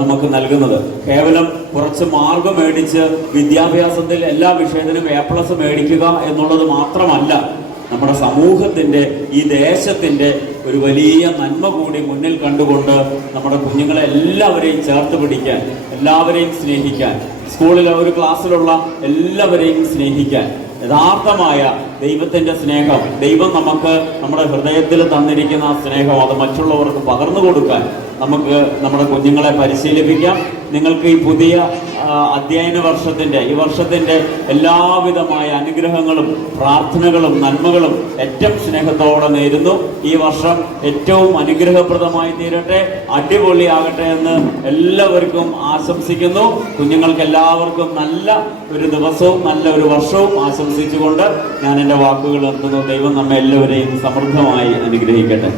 നമുക്ക് നൽകുന്നത്. കേവലം കുറച്ച് മാർക്ക് മേടിച്ച് വിദ്യാഭ്യാസത്തിൽ എല്ലാ വിഷയത്തിനും A+ മേടിക്കുക എന്നുള്ളത് മാത്രമല്ല, നമ്മുടെ സമൂഹത്തിൻ്റെ, ഈ ദേശത്തിൻ്റെ ഒരു വലിയ നന്മ കൂടി മുന്നിൽ കണ്ടുകൊണ്ട് നമ്മുടെ കുഞ്ഞുങ്ങളെ എല്ലാവരെയും ചേർത്ത് പിടിക്കാൻ, എല്ലാവരെയും സ്നേഹിക്കാൻ, സ്കൂളിലെ ഒരു ക്ലാസ്സിലുള്ള എല്ലാവരെയും സ്നേഹിക്കാൻ, യഥാർത്ഥമായ ദൈവത്തിൻ്റെ സ്നേഹം, ദൈവം നമുക്ക് നമ്മുടെ ഹൃദയത്തിൽ തന്നിരിക്കുന്ന ആ സ്നേഹം അത് മറ്റുള്ളവർക്ക് പകർന്നു കൊടുക്കാൻ നമുക്ക് നമ്മുടെ കുഞ്ഞുങ്ങളെ പരിശീലിപ്പിക്കാം. നിങ്ങൾക്ക് ഈ പുതിയ അധ്യയന വർഷത്തിൻ്റെ, ഈ വർഷത്തിൻ്റെ എല്ലാവിധമായ അനുഗ്രഹങ്ങളും പ്രാർത്ഥനകളും നന്മകളും ഏറ്റവും സ്നേഹത്തോടെ നേരുന്നു. ഈ വർഷം ഏറ്റവും അനുഗ്രഹപ്രദമായി തീരട്ടെ, അടിപൊളിയാകട്ടെ എന്ന് എല്ലാവർക്കും ആശംസിക്കുന്നു. കുഞ്ഞുങ്ങൾക്ക് എല്ലാവർക്കും നല്ല ഒരു ദിവസവും നല്ല ഒരു വർഷവും ആശംസിച്ചുകൊണ്ട് ഞാൻ എൻ്റെ വാക്കുകൾ നിർത്തുന്നു. ദൈവം നമ്മെ എല്ലാവരെയും സമൃദ്ധമായി അനുഗ്രഹിക്കട്ടെ.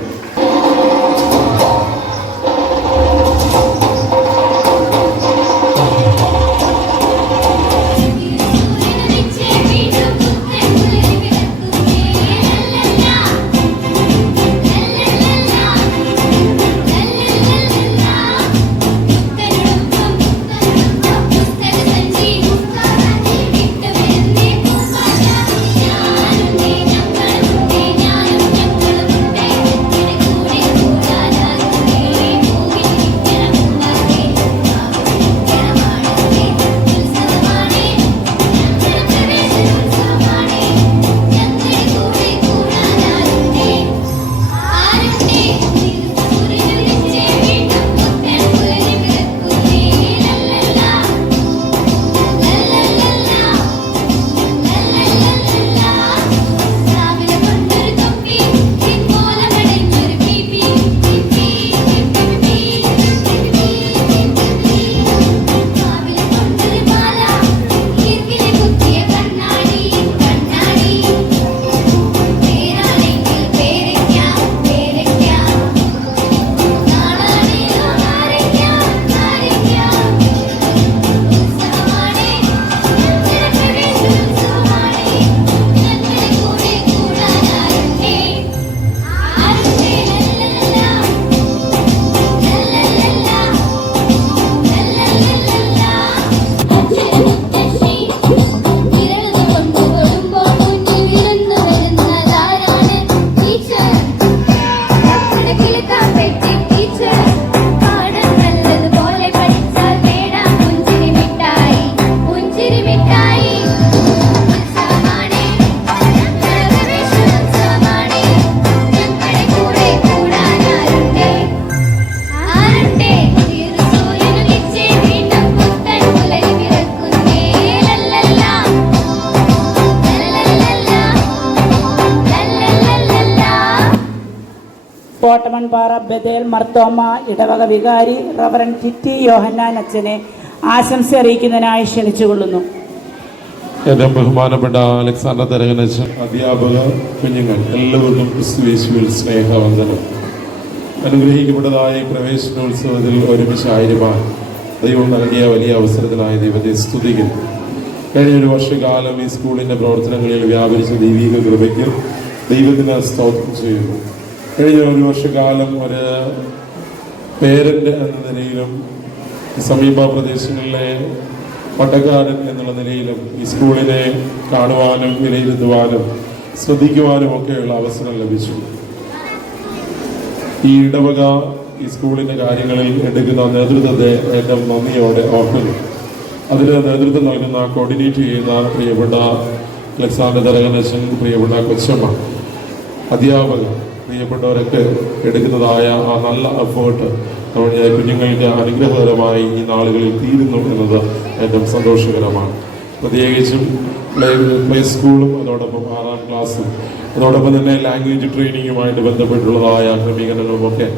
കോട്ടമൺപാറ ബദേൽ മർത്തോമ ഇടവക വികാരി റവറൻ ടിറ്റി യോഹന്നാൻ അച്ഛനെ ആശംസ അറിയിക്കുന്നതിനായി ക്ഷണിച്ചുകൊള്ളുന്നു. ഏറ്റവും ബഹുമാനപ്പെട്ട അലക്സാണ്ടർ തരകനച്ഛൻ, അധ്യാപക, കുഞ്ഞുങ്ങൾ എല്ലാവർക്കും ക്രിസ്തുയേശുവിൽ സ്നേഹവന്ദനം. അനുഗ്രഹിക്കപ്പെട്ടതായ പ്രവേശനോത്സവത്തിൽ ഒരുമിച്ചായിരിക്കാൻ ദൈവം നൽകിയ വലിയ അവസരത്തിനായി ദൈവത്തെ സ്തുതിക്കുന്നു. കഴിഞ്ഞ ഒരു വർഷക്കാലം ഈ സ്കൂളിൻ്റെ പ്രവർത്തനങ്ങളിൽ വ്യാപരിച്ച ദൈവിക കൃപയ്ക്ക് ദൈവത്തിന് സ്തോത്രം ചെയ്യുന്നു. കഴിഞ്ഞ ഒരു വർഷക്കാലം ഒരു പേരൻ്റ് എന്ന നിലയിലും സമീപ പ്രദേശങ്ങളിലെ പട്ടക്കാരൻ എന്നുള്ള നിലയിലും ഈ സ്കൂളിനെ കാണുവാനും വിലയിരുത്തുവാനും ശ്രദ്ധിക്കുവാനും ഒക്കെയുള്ള അവസരം ലഭിച്ചു. ഈ ഇടവക ഈ സ്കൂളിൻ്റെ കാര്യങ്ങളിൽ എടുക്കുന്ന നേതൃത്വത്തെ ഏറ്റവും നന്ദിയോടെ ഓർക്കുന്നു. അതിന് നേതൃത്വം നൽകുന്ന, കോർഡിനേറ്റ് ചെയ്യുന്ന പ്രിയപ്പെട്ട അലക്സാണ്ടർ തരകനച്ഛൻ, പ്രിയപ്പെട്ട കൊച്ചമ്മ, അധ്യാപകർ, പ്രിയപ്പെട്ടവരൊക്കെ എടുക്കുന്നതായ ആ നല്ല എഫേർട്ട് നമ്മുടെ കുഞ്ഞുങ്ങൾക്ക് അനുഗ്രഹകരമായി ഈ നാളുകളിൽ തീരുന്നു എന്നത് ഏറ്റവും സന്തോഷകരമാണ്. പ്രത്യേകിച്ചും പ്ലേ സ്കൂളും അതോടൊപ്പം 6ാം ക്ലാസ്സും അതോടൊപ്പം തന്നെ ലാംഗ്വേജ് ട്രെയിനിങ്ങുമായിട്ട് ബന്ധപ്പെട്ടുള്ളതായ ക്രമീകരണങ്ങളുമൊക്കെ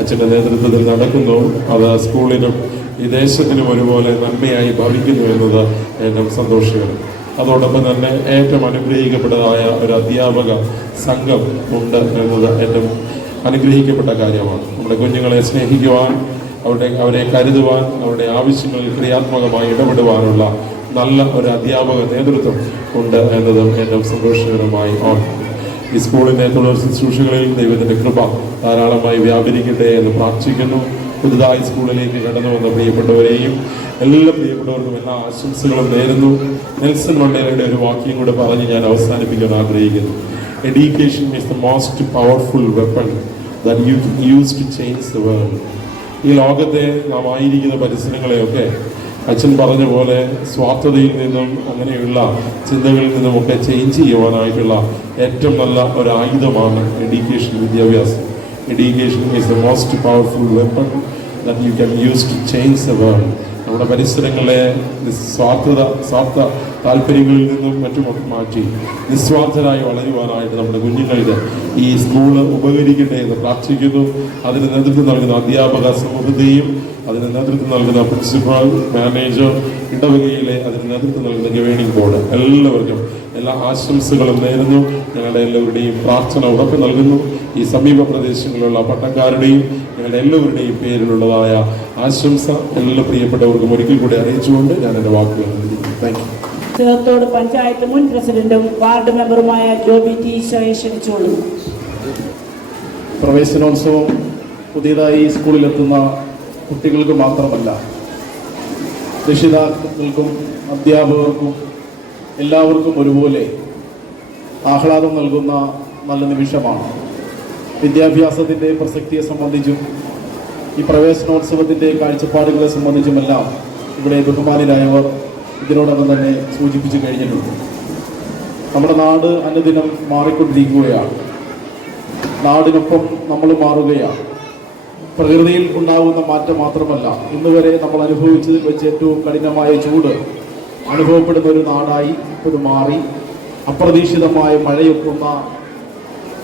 അച്ഛൻ്റെ നേതൃത്വത്തിൽ നടക്കുന്നു. അത് സ്കൂളിനും ഈ ദേശത്തിനും ഒരുപോലെ നന്മയായി ഭവിക്കുന്നു എന്നത് ഏറ്റവും സന്തോഷകരം. അതോടൊപ്പം തന്നെ ഏറ്റവും അനുഗ്രഹിക്കപ്പെട്ടതായ ഒരു അധ്യാപക സംഘം ഉണ്ട് എന്നത് ഏറ്റവും അനുഗ്രഹിക്കപ്പെട്ട കാര്യമാണ്. നമ്മുടെ കുഞ്ഞുങ്ങളെ സ്നേഹിക്കുവാൻ, അവരെ കരുതുവാൻ, അവരുടെ ആവശ്യങ്ങളിൽ ക്രിയാത്മകമായി ഇടപെടുവാനുള്ള നല്ല ഒരു അധ്യാപക നേതൃത്വം ഉണ്ട് എന്നതും ഏറ്റവും സന്തോഷകരമായി ഓർക്കുന്നു. ഈ സ്കൂളിൻ്റെ തുടർ ശുശ്രൂഷകളിൽ ദൈവത്തിൻ്റെ കൃപ ധാരാളമായി വ്യാപരിക്കട്ടെ എന്ന് പ്രാർത്ഥിക്കുന്നു. പുതുതായി സ്കൂളിലേക്ക് കടന്നു വന്ന പ്രിയപ്പെട്ടവരെയും എല്ലാ പ്രിയപ്പെട്ടവർക്കും എല്ലാ ആശംസകളും നേരുന്നു. നെൽസൺ മണ്ടേലയുടെ ഒരു വാക്യം കൂടെ പറഞ്ഞ് ഞാൻ അവസാനിപ്പിക്കാൻ ആഗ്രഹിക്കുന്നു. Education is the most powerful weapon that you can use to change the world. ഈ ലോകത്തെ നാം ആയിരിക്കുന്ന പരിസരങ്ങളെയൊക്കെ അച്ഛൻ പറഞ്ഞ പോലെ സ്വാർത്ഥതയിൽ നിന്നും അങ്ങനെയുള്ള ചിന്തകളിൽ നിന്നുമൊക്കെ ചേഞ്ച് ചെയ്യുവാനായിട്ടുള്ള ഏറ്റവും നല്ല ഒരു ആയുധമാണ് എഡ്യൂക്കേഷൻ, വിദ്യാഭ്യാസം. Education is the most powerful weapon that you can use to change the world. നമ്മുടെ പരിസരങ്ങളെ സ്വാർത്ഥ താല്പര്യങ്ങളിൽ നിന്നും മറ്റുമൊക്കെ മാറ്റി നിസ്വാർത്ഥരായി വളരുവാനായിട്ട് നമ്മുടെ കുഞ്ഞുങ്ങൾക്ക് ഈ സ്കൂള് ഉപകരിക്കട്ടെ എന്ന് പ്രാർത്ഥിക്കുന്നു. അതിന് നേതൃത്വം നൽകുന്ന അധ്യാപക സമൂഹത്തെയും അതിന് നേതൃത്വം നൽകുന്ന പ്രിൻസിപ്പൽ, മാനേജർ, ഇടവകയിലെ അതിന് നേതൃത്വം നൽകുന്ന ഗവേണിംഗ് ബോർഡ് എല്ലാവർക്കും എല്ലാ ആശംസകളും നേരുന്നു. ഞങ്ങളുടെ എല്ലാവരുടെയും പ്രാർത്ഥന ഉറപ്പ് നൽകുന്നു. ഈ സമീപ പ്രദേശങ്ങളിലുള്ള പട്ടക്കാരുടെയും ഞങ്ങളുടെ എല്ലാവരുടെയും പേരിലുള്ളതായ ആശംസ എല്ലാ പ്രിയപ്പെട്ടവർക്കും ഒരിക്കൽ കൂടി അറിയിച്ചുകൊണ്ട് ഞാൻ എൻ്റെ വാക്കുകൾ നൽകുന്നു. Thank you. ചേർത്തോട് പഞ്ചായത്ത് മുൻ പ്രസിഡന്റും വാർഡ് മെമ്പറുമായ ജോബി ടി ഈശോയെ ക്ഷണിച്ചുകൊള്ളുന്നു. പ്രവേശനോത്സവം പുതിയതായി സ്കൂളിലെത്തുന്ന കുട്ടികൾക്ക് മാത്രമല്ല, രക്ഷിതാക്കൾക്കും അധ്യാപകർക്കും എല്ലാവർക്കും ഒരുപോലെ ആഹ്ലാദം നൽകുന്ന നല്ല നിമിഷമാണ്. വിദ്യാഭ്യാസത്തിൻ്റെ പ്രസക്തിയെ സംബന്ധിച്ചും ഈ പ്രവേശനോത്സവത്തിൻ്റെ കാഴ്ചപ്പാടുകളെ സംബന്ധിച്ചുമെല്ലാം ഇവിടെ ബഹുമാനിരായവർ ഇതിനോടകം തന്നെ സൂചിപ്പിച്ചു കഴിഞ്ഞിട്ടുണ്ട്. നമ്മുടെ നാട് അനുദിനം മാറിക്കൊണ്ടിരിക്കുകയാണ്. നാടിനൊപ്പം നമ്മൾ മാറുകയാണ്. പ്രകൃതിയിൽ ഉണ്ടാകുന്ന മാറ്റം മാത്രമല്ല, ഇന്ന് വരെ നമ്മൾ അനുഭവിച്ചതിൽ വെച്ച് ഏറ്റവും കഠിനമായ ചൂട് അനുഭവപ്പെടുന്ന ഒരു നാടായി ഇത് മാറി. അപ്രതീക്ഷിതമായ മഴയൊക്കുന്ന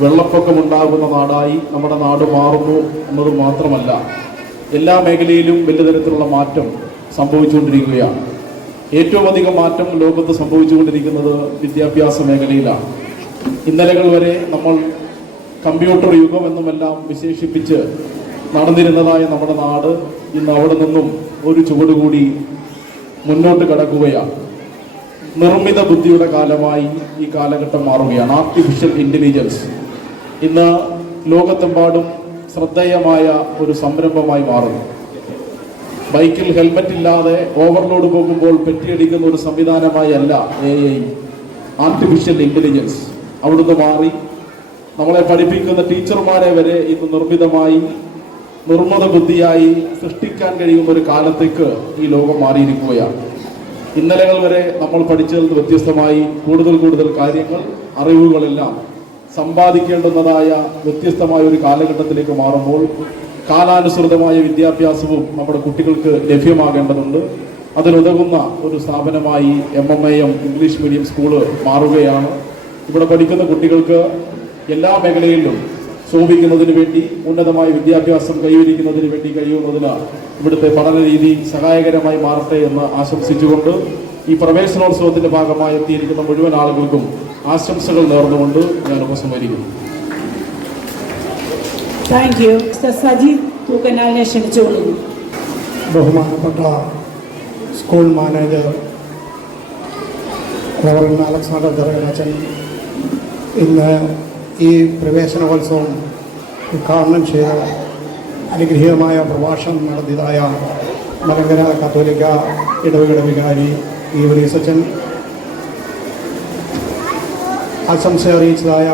വെള്ളപ്പൊക്കമുണ്ടാകുന്ന നാടായി നമ്മുടെ നാട് മാറുന്നു എന്നത് മാത്രമല്ല, എല്ലാ മേഖലയിലും വലിയ തരത്തിലുള്ള മാറ്റം സംഭവിച്ചുകൊണ്ടിരിക്കുകയാണ്. ഏറ്റവും അധികം മാറ്റം ലോകത്ത് സംഭവിച്ചുകൊണ്ടിരിക്കുന്നത് വിദ്യാഭ്യാസ മേഖലയിലാണ്. ഇന്നലകൾ വരെ നമ്മൾ കമ്പ്യൂട്ടർ യുഗം എന്നുമെല്ലാം വിശേഷിപ്പിച്ച് നടന്നിരുന്നതായ നമ്മുടെ നാട് ഇന്ന് അവിടെ നിന്നും ഒരു ചുവടുകൂടി മുന്നോട്ട് കടക്കുകയാണ്. നിർമ്മിത ബുദ്ധിയുടെ കാലമായി ഈ കാലഘട്ടം മാറുകയാണ്. ആർട്ടിഫിഷ്യൽ ഇൻ്റലിജൻസ് ഇന്ന് ലോകത്തെമ്പാടും ശ്രദ്ധേയമായ ഒരു സംരംഭമായി മാറുന്നു. ബൈക്കിൽ ഹെൽമറ്റ് ഇല്ലാതെ ഓവർലോഡ് പോകുമ്പോൾ പെറ്റിയടിക്കുന്ന ഒരു സംവിധാനമായി അല്ല AI, ആർട്ടിഫിഷ്യൽ ഇൻ്റലിജൻസ്. അവിടുന്ന് മാറി നമ്മളെ പഠിപ്പിക്കുന്ന ടീച്ചർമാരെ വരെ ഇന്ന് നിർമ്മിത ബുദ്ധിയായി സൃഷ്ടിക്കാൻ കഴിയുന്ന ഒരു കാലത്തേക്ക് ഈ ലോകം മാറിയിരിക്കുകയാണ്. ഇന്നലകൾ വരെ നമ്മൾ പഠിച്ചതിൽ വ്യത്യസ്തമായി കൂടുതൽ കാര്യങ്ങൾ, അറിവുകളെല്ലാം സമ്പാദിക്കേണ്ടുന്നതായ വ്യത്യസ്തമായ ഒരു കാലഘട്ടത്തിലേക്ക് മാറുമ്പോൾ കാലാനുസൃതമായ വിദ്യാഭ്യാസവും നമ്മുടെ കുട്ടികൾക്ക് ലഭ്യമാകേണ്ടതുണ്ട്. അതിനുതകുന്ന ഒരു സ്ഥാപനമായി MMIM ഇംഗ്ലീഷ് മീഡിയം സ്കൂള് മാറുകയാണ്. ഇവിടെ പഠിക്കുന്ന കുട്ടികൾക്ക് എല്ലാ മേഖലയിലും ശോഭിക്കുന്നതിന് വേണ്ടി, ഉന്നതമായ വിദ്യാഭ്യാസം കൈവരിക്കുന്നതിന് വേണ്ടി കഴിയുന്നതിന് ഇവിടുത്തെ പഠന രീതി സഹായകരമായി മാറട്ടെ എന്ന് ആശംസിച്ചുകൊണ്ട് ഈ പ്രവേശനോത്സവത്തിന്റെ ഭാഗമായി എത്തിയിരിക്കുന്ന മുഴുവൻ ആളുകൾക്കും ആശംസകൾ നേർന്നുകൊണ്ട് ഞാൻ ഉപസംഹരിക്കുന്നു. Thank you. സജി തൂക്കനാലിനെ ക്ഷണിച്ചുകൊള്ളുന്നു. ബഹുമാനപ്പെട്ട സ്കൂൾ മാനേജർ റവറൻഡ് അലക്സാണ്ടർ ദറകനച്ചൻ ഇന്ന് ഈ പ്രവേശനോത്സവം ഉദ്ഘാടനം ചെയ്ത അനുഗ്രഹീതമായ പ്രഭാഷണം നടത്തിയതായ മലങ്കര കത്തോലിക്ക ഇടവകയുടെ വികാരി ഈവനീസച്ചൻ, ആശംസ അറിയിച്ചതായ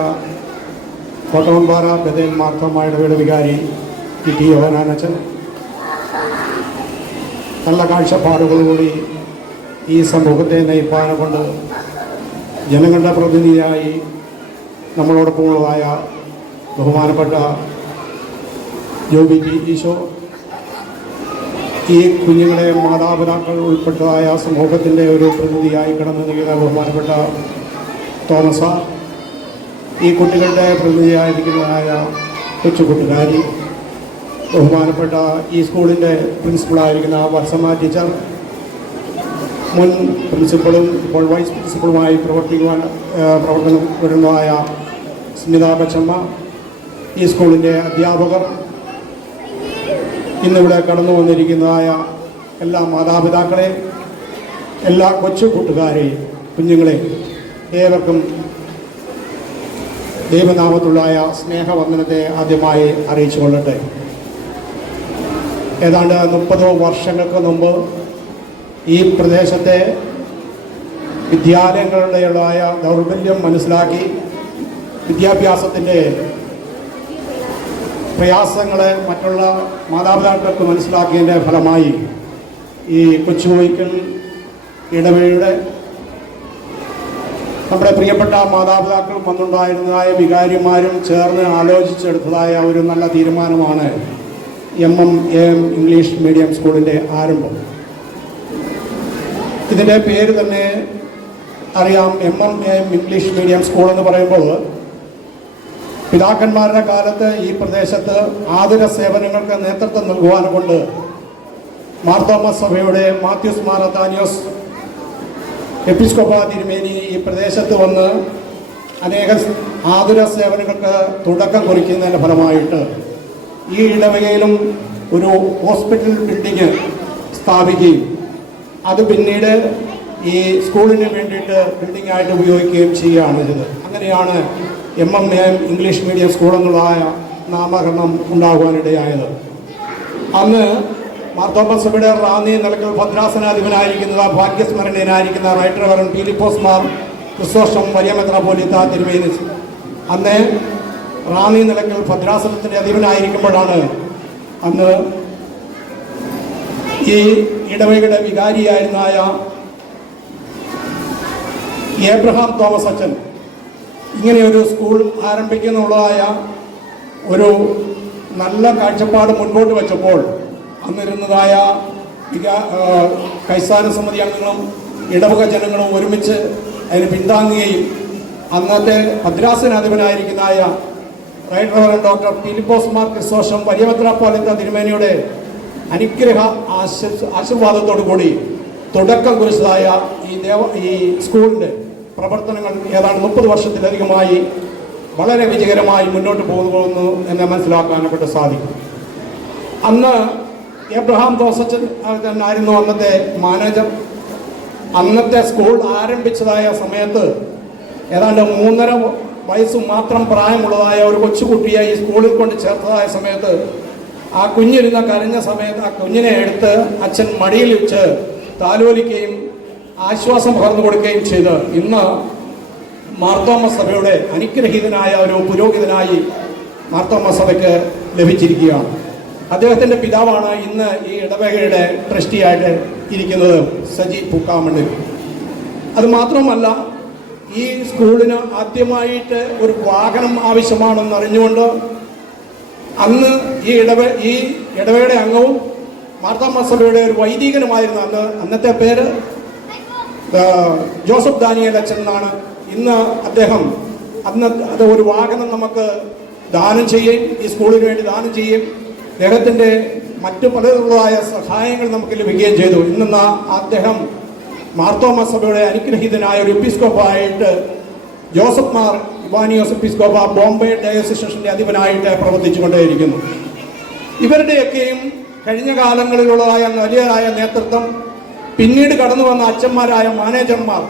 കോട്ടവൻപാറ ബദേൽ മാർത്തോമ ഇടവകയുടെ വികാരി ടി യോഹന്നാനച്ചൻ, നല്ല കാഴ്ചപ്പാടുകളോടുകൂടി ഈ സമൂഹത്തെ നയിപ്പാനെ കൊണ്ട് ജനങ്ങളുടെ പ്രതിനിധിയായി നമ്മളോടൊപ്പമുള്ളതായ ബഹുമാനപ്പെട്ട ജോബി ടി ഈശോ, ഈ കുഞ്ഞുങ്ങളെ മാതാപിതാക്കൾ ഉൾപ്പെട്ടതായ സമൂഹത്തിൻ്റെ ഒരു പ്രതിനിധിയായി കടന്നു നിൽക്കുന്ന ബഹുമാനപ്പെട്ട തോമസ, ഈ കുട്ടികളുടെ പ്രതിനിധിയായിരിക്കുന്നതായ കൊച്ചുകൂട്ടുകാരി, ബഹുമാനപ്പെട്ട ഈ സ്കൂളിൻ്റെ പ്രിൻസിപ്പളായിരിക്കുന്ന വത്സമ്മ ടീച്ചർ, മുൻ പ്രിൻസിപ്പളും ഇപ്പോൾ വൈസ് പ്രിൻസിപ്പളുമായി പ്രവർത്തനം വരുന്നതായ സ്മിത ബച്ചമ്മ, ഈ സ്കൂളിൻ്റെ അധ്യാപകർ, ഇന്നിവിടെ കടന്നു വന്നിരിക്കുന്നതായ എല്ലാ മാതാപിതാക്കളെ, എല്ലാ കൊച്ചു കൂട്ടുകാരെ, കുഞ്ഞുങ്ങളെ ഏവർക്കും ദൈവനാമത്തിലുള്ളായ സ്നേഹവന്ദനത്തെ ആദ്യമായി അറിയിച്ചു കൊള്ളട്ടെ. ഏതാണ്ട് 30 വർഷങ്ങൾക്ക് മുമ്പ് ഈ പ്രദേശത്തെ വിദ്യാലയങ്ങളുടെയുള്ളതായ ദൗർബല്യം മനസ്സിലാക്കി വിദ്യാഭ്യാസത്തിൻ്റെ പ്രയാസങ്ങളെ മറ്റുള്ള മാതാപിതാക്കൾക്ക് മനസ്സിലാക്കിയതിൻ്റെ ഫലമായി ഈ കൊച്ചുകോയിക്കൽ ഇടവഴിയുടെ നമ്മുടെ പ്രിയപ്പെട്ട മാതാപിതാക്കളും വന്നുണ്ടായിരുന്നതായ വികാരിമാരും ചേർന്ന് ആലോചിച്ചെടുത്തതായ ഒരു നല്ല തീരുമാനമാണ് MMAM ഇംഗ്ലീഷ് മീഡിയം സ്കൂളിൻ്റെ ആരംഭം. ഇതിൻ്റെ പേര് തന്നെ അറിയാം. MMAM ഇംഗ്ലീഷ് മീഡിയം സ്കൂൾ എന്ന് പറയുമ്പോൾ പിതാക്കന്മാരുടെ കാലത്ത് ഈ പ്രദേശത്ത് ആതുര സേവനങ്ങൾക്ക് നേതൃത്വം നൽകുവാൻ കൊണ്ട് മാർത്തോമ സഭയുടെ മാത്യൂസ് മാറത്താനിയോസ് എപ്പിസ്കോപ്പ തിരുമേനി ഈ പ്രദേശത്ത് വന്ന് അനേക ആതുര സേവനങ്ങൾക്ക് തുടക്കം കുറിക്കുന്നതിൻ്റെ ഫലമായിട്ട് ഈ ഇടവകയിലും ഒരു ഹോസ്പിറ്റൽ ബിൽഡിങ് സ്ഥാപിക്കുകയും അത് പിന്നീട് ഈ സ്കൂളിന് വേണ്ടിയിട്ട് ബിൽഡിംഗായിട്ട് ഉപയോഗിക്കുകയും ചെയ്യുകയാണ് ചെയ്തത്. അങ്ങനെയാണ് MMAM ഇംഗ്ലീഷ് മീഡിയം സ്കൂൾ എന്നുള്ളതായ നാമകരണം ഉണ്ടാകുവാനിടയായത്. അന്ന് മാർത്തോമ സഭയുടെ റാന്നി നിലക്കൽ ഭദ്രാസനാധിപനായിരിക്കുന്ന ഭാഗ്യസ്മരണീയനായിരിക്കുന്ന റൈറ്റ് റവറൻ ഫിലിപ്പോസ് മാർ ക്രിസോസ്റ്റം വലിയ മെത്രാപ്പോലീത്ത തിരുമേനി അന്ന് റാന്നി നിലക്കൽ ഭദ്രാസനത്തിൻ്റെ അധിപനായിരിക്കുമ്പോഴാണ് അന്ന് ഈ ഇടവകയുടെ വികാരിയായിരുന്നായ ഏബ്രഹാം തോമസ് അച്ഛൻ ഇങ്ങനെയൊരു സ്കൂൾ ആരംഭിക്കുന്നുള്ളതായ ഒരു നല്ല കാഴ്ചപ്പാട് മുൻപോട്ട് വെച്ചപ്പോൾ അന്നിരുന്നതായ കൈസാന സമിതി അംഗങ്ങളും ഇടവക ജനങ്ങളും ഒരുമിച്ച് അതിന് പിന്താങ്ങുകയും അന്നത്തെ ഭദ്രാസനാധിപനായിരിക്കുന്നതായ right reverend doctor Philipose Mar Chrysostom വലിയ മെത്രാപ്പോലീത്ത തിരുമേനിയുടെ അനുഗ്രഹ ആശീർവാദത്തോടു കൂടി തുടക്കം കുറിച്ചതായ ഈ സ്കൂളിൻ്റെ പ്രവർത്തനങ്ങൾ ഏതാണ്ട് 30 വർഷത്തിലധികമായി വളരെ വിജയകരമായി മുന്നോട്ട് പോകുന്നു എന്ന് മനസ്സിലാക്കാനായിട്ട് സാധിക്കും. അന്ന് ഏബ്രഹാം തോസച്ചൻ ആയിരുന്നു അന്നത്തെ മാനേജർ. അന്നത്തെ സ്കൂൾ ആരംഭിച്ചതായ സമയത്ത് ഏതാണ്ട് 3.5 വയസ്സ് മാത്രം പ്രായമുള്ളതായ ഒരു കൊച്ചുകുട്ടിയെ ഈ സ്കൂളിൽ കൊണ്ട് ചേർത്തതായ സമയത്ത് ആ കുഞ്ഞിരുന്ന കരഞ്ഞ സമയത്ത് ആ കുഞ്ഞിനെ എടുത്ത് അച്ഛൻ മടിയിൽ വെച്ച് താലോലിക്കുകയും ആശ്വാസം പകർന്നു കൊടുക്കുകയും ചെയ്ത് ഇന്ന് മാർത്തോമ സഭയുടെ അനുഗ്രഹീതനായ ഒരു പുരോഹിതനായി മാർത്തോമ സഭയ്ക്ക് ലഭിച്ചിരിക്കുകയാണ്. അദ്ദേഹത്തിൻ്റെ പിതാവാണ് ഇന്ന് ഈ ഇടവകയുടെ ട്രസ്റ്റിയായിട്ട് ഇരിക്കുന്നത്, സജി പൂക്കാമണ്ണിൽ. അതുമാത്രമല്ല, ഈ സ്കൂളിന് ആദ്യമായിട്ട് ഒരു വാഹനം ആവശ്യമാണെന്ന് അറിഞ്ഞുകൊണ്ട് അന്ന് ഈ ഇടവകയുടെ അംഗവും മാർത്തോമ സഭയുടെ ഒരു വൈദികനുമായിരുന്ന അന്നത്തെ പേര് ജോസഫ് ദാനിയേൽ അച്ഛൻ എന്നാണ്. ഇന്ന് അദ്ദേഹം അത് ഒരു വാഹനം നമുക്ക് ദാനം ചെയ്യുകയും ഈ സ്കൂളിന് വേണ്ടി ദാനം ചെയ്യുകയും അദ്ദേഹത്തിൻ്റെ മറ്റു പലതുള്ളതായ സഹായങ്ങൾ നമുക്ക് ലഭിക്കുകയും ചെയ്തു. ഇന്ന് അദ്ദേഹം മാർത്തോമ സഭയുടെ അനുഗ്രഹീതനായ ഒരു എപ്പിസ്കോപ്പായിട്ട് ജോസഫ് മാർ ഇവാനിയോസ് എപ്പിസ്കോപ്പ ബോംബെ ഡയോസിസിന്റെ അധിപനായിട്ട് പ്രവർത്തിച്ചുകൊണ്ടേയിരിക്കുന്നു. ഇവരുടെയൊക്കെയും കഴിഞ്ഞ കാലങ്ങളിലുള്ളതായ വലിയതായ നേതൃത്വം പിന്നീട് കടന്നു വന്ന അച്ഛന്മാരായ മാനേജർമാർ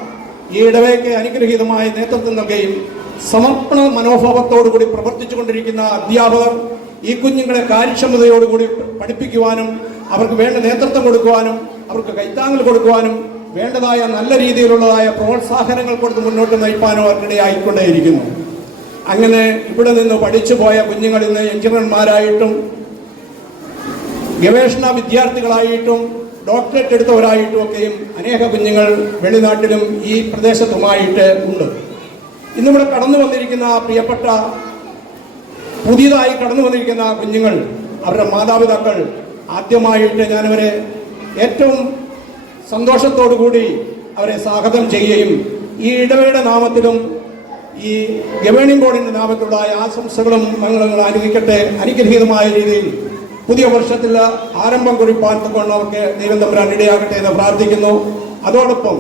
ഈ ഇടവകയ്ക്ക് അനുഗ്രഹീതമായ നേതൃത്വം നൽകുകയും സമർപ്പണ മനോഭാവത്തോടുകൂടി പ്രവർത്തിച്ചു കൊണ്ടിരിക്കുന്ന അധ്യാപകർ ഈ കുഞ്ഞുങ്ങളെ കാര്യക്ഷമതയോടുകൂടി പഠിപ്പിക്കുവാനും അവർക്ക് വേണ്ട നേതൃത്വം കൊടുക്കുവാനും അവർക്ക് കൈത്താങ്ങൽ കൊടുക്കുവാനും വേണ്ടതായ നല്ല രീതിയിലുള്ളതായ പ്രോത്സാഹനങ്ങൾ കൊടുത്ത് മുന്നോട്ട് നയിപ്പാനും അവർക്കിടയായിക്കൊണ്ടേയിരിക്കുന്നു. അങ്ങനെ ഇവിടെ നിന്ന് പഠിച്ചു പോയ കുഞ്ഞുങ്ങൾ ഇന്ന് എഞ്ചിനീയർമാരായിട്ടും ഗവേഷണ വിദ്യാർത്ഥികളായിട്ടും ഡോക്ടറേറ്റ് എടുത്തവരായിട്ടും ഒക്കെയും അനേക കുഞ്ഞുങ്ങൾ വെളിനാട്ടിലും ഈ പ്രദേശത്തുമായിട്ട് ഉണ്ട്. ഇന്നിവിടെ കടന്നു വന്നിരിക്കുന്ന പുതിയതായി കടന്നു വന്നിരിക്കുന്ന കുഞ്ഞുങ്ങൾ അവരുടെ മാതാപിതാക്കൾ ആദ്യമായിട്ട് ഞാനവരെ ഏറ്റവും സന്തോഷത്തോടു കൂടി അവരെ സ്വാഗതം ചെയ്യുകയും ഈ ഇടവയുടെ നാമത്തിലും ഈ ഗവേണിംഗ് ബോർഡിൻ്റെ നാമത്തിലുള്ള ആശംസകളും മംഗളങ്ങളും അനുഗ്രഹീതമായ രീതിയിൽ പുതിയ വർഷത്തിൽ ആരംഭം കുറിപ്പാൻ കൊണ്ട് നമുക്ക് ദൈവം തമ്പുരാൻ ഇടയാകട്ടെ എന്ന് പ്രാർത്ഥിക്കുന്നു. അതോടൊപ്പം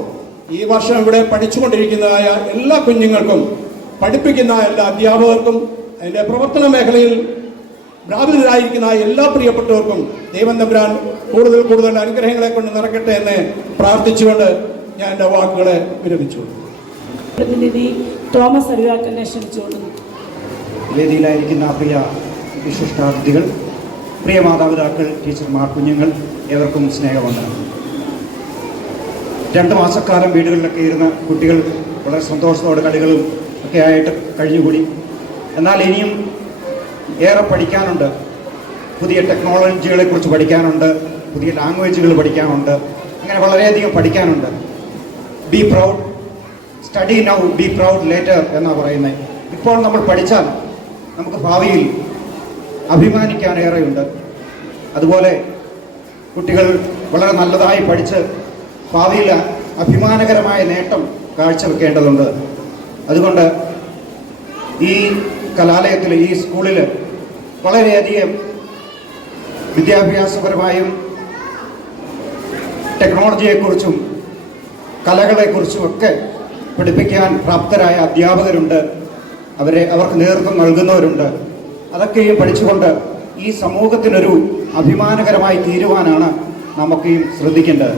ഈ വർഷം ഇവിടെ പഠിച്ചുകൊണ്ടിരിക്കുന്നതായ എല്ലാ കുഞ്ഞുങ്ങൾക്കും, പഠിപ്പിക്കുന്ന എല്ലാ അധ്യാപകർക്കും, അതിൻ്റെ പ്രവർത്തന മേഖലയിൽ വ്യാപൃതരായിരിക്കുന്ന എല്ലാ പ്രിയപ്പെട്ടവർക്കും ദൈവം തമ്പുരാൻ കൂടുതൽ കൂടുതൽ അനുഗ്രഹങ്ങളെ കൊണ്ട് നിറയ്ക്കട്ടെ എന്ന് പ്രാർത്ഥിച്ചുകൊണ്ട് ഞാൻ എൻ്റെ വാക്കുകളെ വിരമിച്ചു. പ്രതിനിധി തോമസ് അരുവാക്കലിനെ ക്ഷണിച്ചുകൊള്ളുന്നു. വേദിയിലായിരിക്കുന്ന പ്രിയ വിശിഷ്ടാതിഥികൾ, പ്രിയ മാതാപിതാക്കൾ, ടീച്ചർമാർ, കുഞ്ഞുങ്ങൾ, ഏവർക്കും സ്നേഹവന്ദനം. 2 മാസക്കാലം വീടുകളിലൊക്കെ ഇരുന്ന കുട്ടികൾ വളരെ സന്തോഷത്തോടെ കളികളും ഒക്കെ ആയിട്ട് കഴിഞ്ഞുകൂടി. എന്നാൽ ഇനിയും ഏറെ പഠിക്കാനുണ്ട്. പുതിയ ടെക്നോളജികളെക്കുറിച്ച് പഠിക്കാനുണ്ട്, പുതിയ ലാംഗ്വേജുകൾ പഠിക്കാനുണ്ട്, അങ്ങനെ വളരെയധികം പഠിക്കാനുണ്ട്. Be proud, study now, be proud later എന്നാണ് പറയുന്നത്. ഇപ്പോൾ നമ്മൾ പഠിച്ചാൽ നമുക്ക് ഭാവിയിൽ അഭിമാനിക്കാൻ ഏറെയുണ്ട്. അതുപോലെ കുട്ടികൾ വളരെ നല്ലതായി പഠിച്ച് ഭാവിയിൽ അഭിമാനകരമായ നേട്ടം കാഴ്ചവെക്കേണ്ടതുണ്ട്. അതുകൊണ്ട് ഈ കലാലയത്തിൽ, ഈ സ്കൂളിൽ വളരെയധികം വിദ്യാഭ്യാസപരമായും ടെക്നോളജിയെക്കുറിച്ചും കലകളെക്കുറിച്ചും ഒക്കെ പഠിപ്പിക്കാൻ പ്രാപ്തരായ അധ്യാപകരുണ്ട്. അവർക്ക് നേതൃത്വം നൽകുന്നവരുണ്ട്. അതൊക്കെയും പഠിച്ചുകൊണ്ട് ഈ സമൂഹത്തിനൊരു അഭിമാനകരമായി തീരുവാനാണ് നമുക്കെയും ശ്രദ്ധിക്കേണ്ടത്.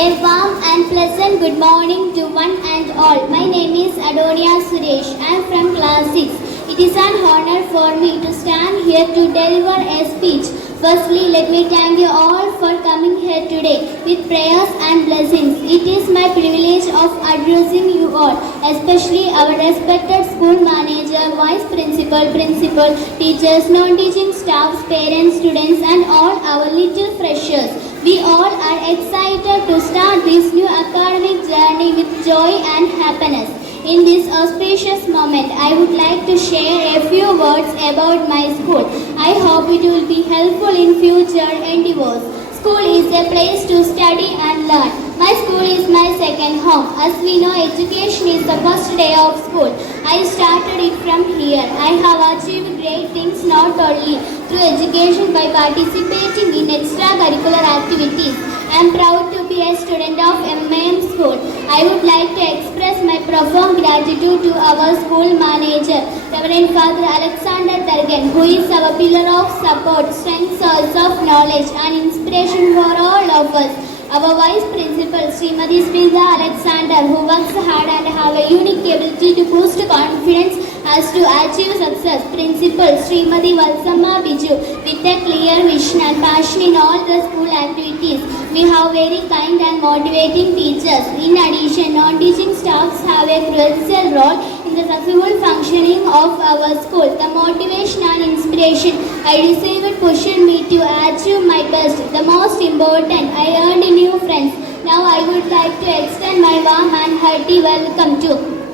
A warm and pleasant good morning to one and all. My name is Adonia Suresh. I am from class 6. It is an honor for me to stand here to deliver a speech. Firstly, let me thank you all for coming here today with prayers and blessings. It is my privilege of addressing you all, especially our respected school manager, vice principal, teachers, non-teaching staffs, parents, students, and all our little freshers. We all are excited to start this new academic journey with joy and happiness. In this auspicious moment, I would like to share a few words about my school. I hope it will be helpful in future endeavors. School is a place to study and learn. My school is my second home. As we know, education is the first day of school. I started it from here. I have achieved great things not only through education by participating in extracurricular activities. I am proud to be a student of MAM school. I would like to express my profound gratitude to our school manager, Reverend Father Alexander Dargan, who is our pillar of support, strength, source of knowledge and inspiration for all of us. Our vice principal, Srimati Sridhar Alexander, who works hard and have a unique ability to boost confidence as to achieve success. Principal, Srimati Valsamma Biju, with a clear vision and passion in all the school activities. We have very kind and motivating teachers. In addition, non-teaching staffs have a crucial role in the successful functioning of our school. The motivation and inspiration I received pushed me to achieve my best. The most important, I earned new friends. Now I would like to extend my warm and hearty welcome to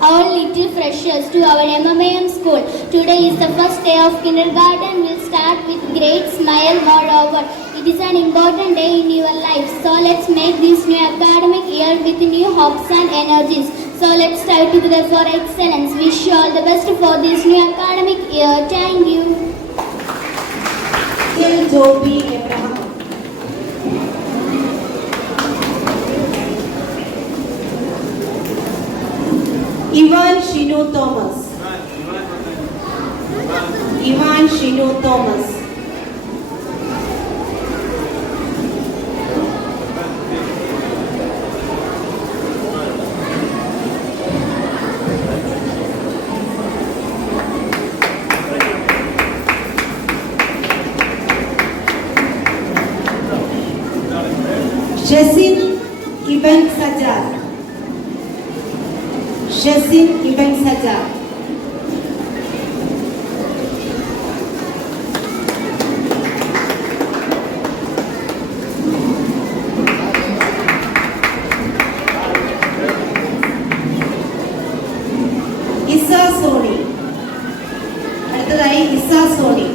all little freshers to our MMAM school. Today is the first day of kindergarten. We'll start with great smile. Moreover, it is an important day in your life. So let's make this new academic year with new hopes and energies. So let's strive together for excellence. Wish you all the best for this new academic year. Thank you. Joby Abraham. Ivan Shinu Thomas. Ivan Shinu Thomas. Shazin Ibn Sajjad. Shazin Ibn Sajjad. Issa Soni. അടുത്തതായി Issa Soni.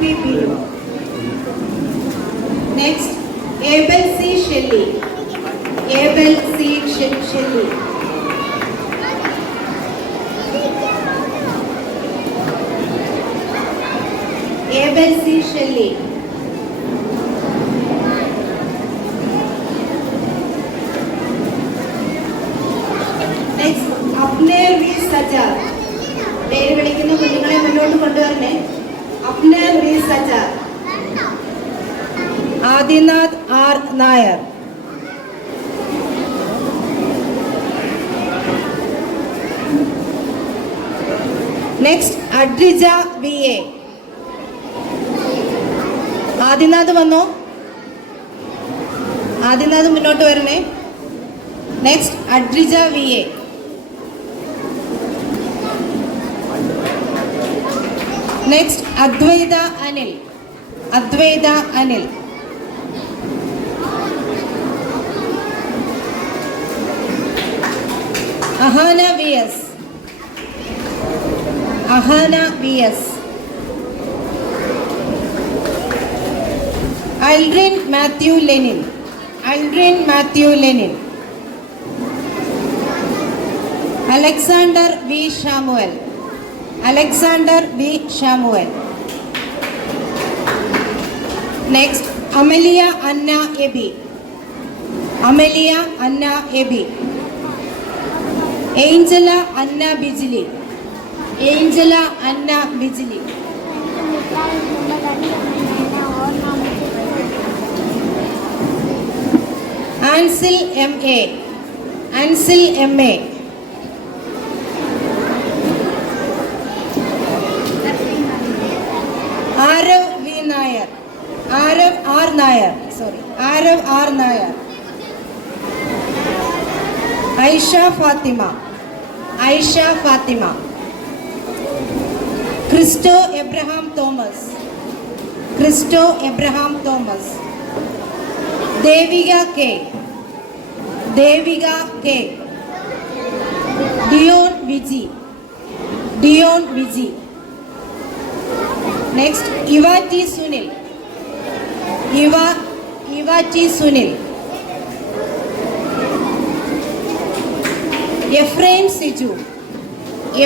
P. Binu. Next, Abel C. Shelley. Abel C. Shelley. Abel C. Shelley. Next, Abner V. Sajjar. പേര് വിളിക്കുന്ന കുഞ്ഞുങ്ങളെ മുന്നോട്ട് കൊണ്ടുവരണേ. Abner V. Sajjar. Adinath R Nair. Next, Adrija V A. Adinath വന്നോ? ആദിനാഥ് മുന്നോട്ട് വരണേ. Next, Adrija V A. Next, Advaitha Anil. Advaitha Anil. Ahana V S. Ahana V S. Aldrin Matthew Lenin. Aldrin Matthew Lenin. Alexander V. Samuel. Alexander V. Samuel. Next, Amelia Anna Ebi. Amelia Anna Ebi. Angela Anna Bijli. Angela Anna Bijli. Ansel M.A. Ansel M.A. Arav V. Nair. Arav R. Nair. Sorry. Arav R. Nair. Aisha Fatima. Aisha Fatima. Christo Abraham Thomas. Christo Abraham Thomas. Devika K. Devika K. Dion Viji. Dion Viji. Next, Iva T. Sunil. Iva T. Sunil. Ephraim Siju.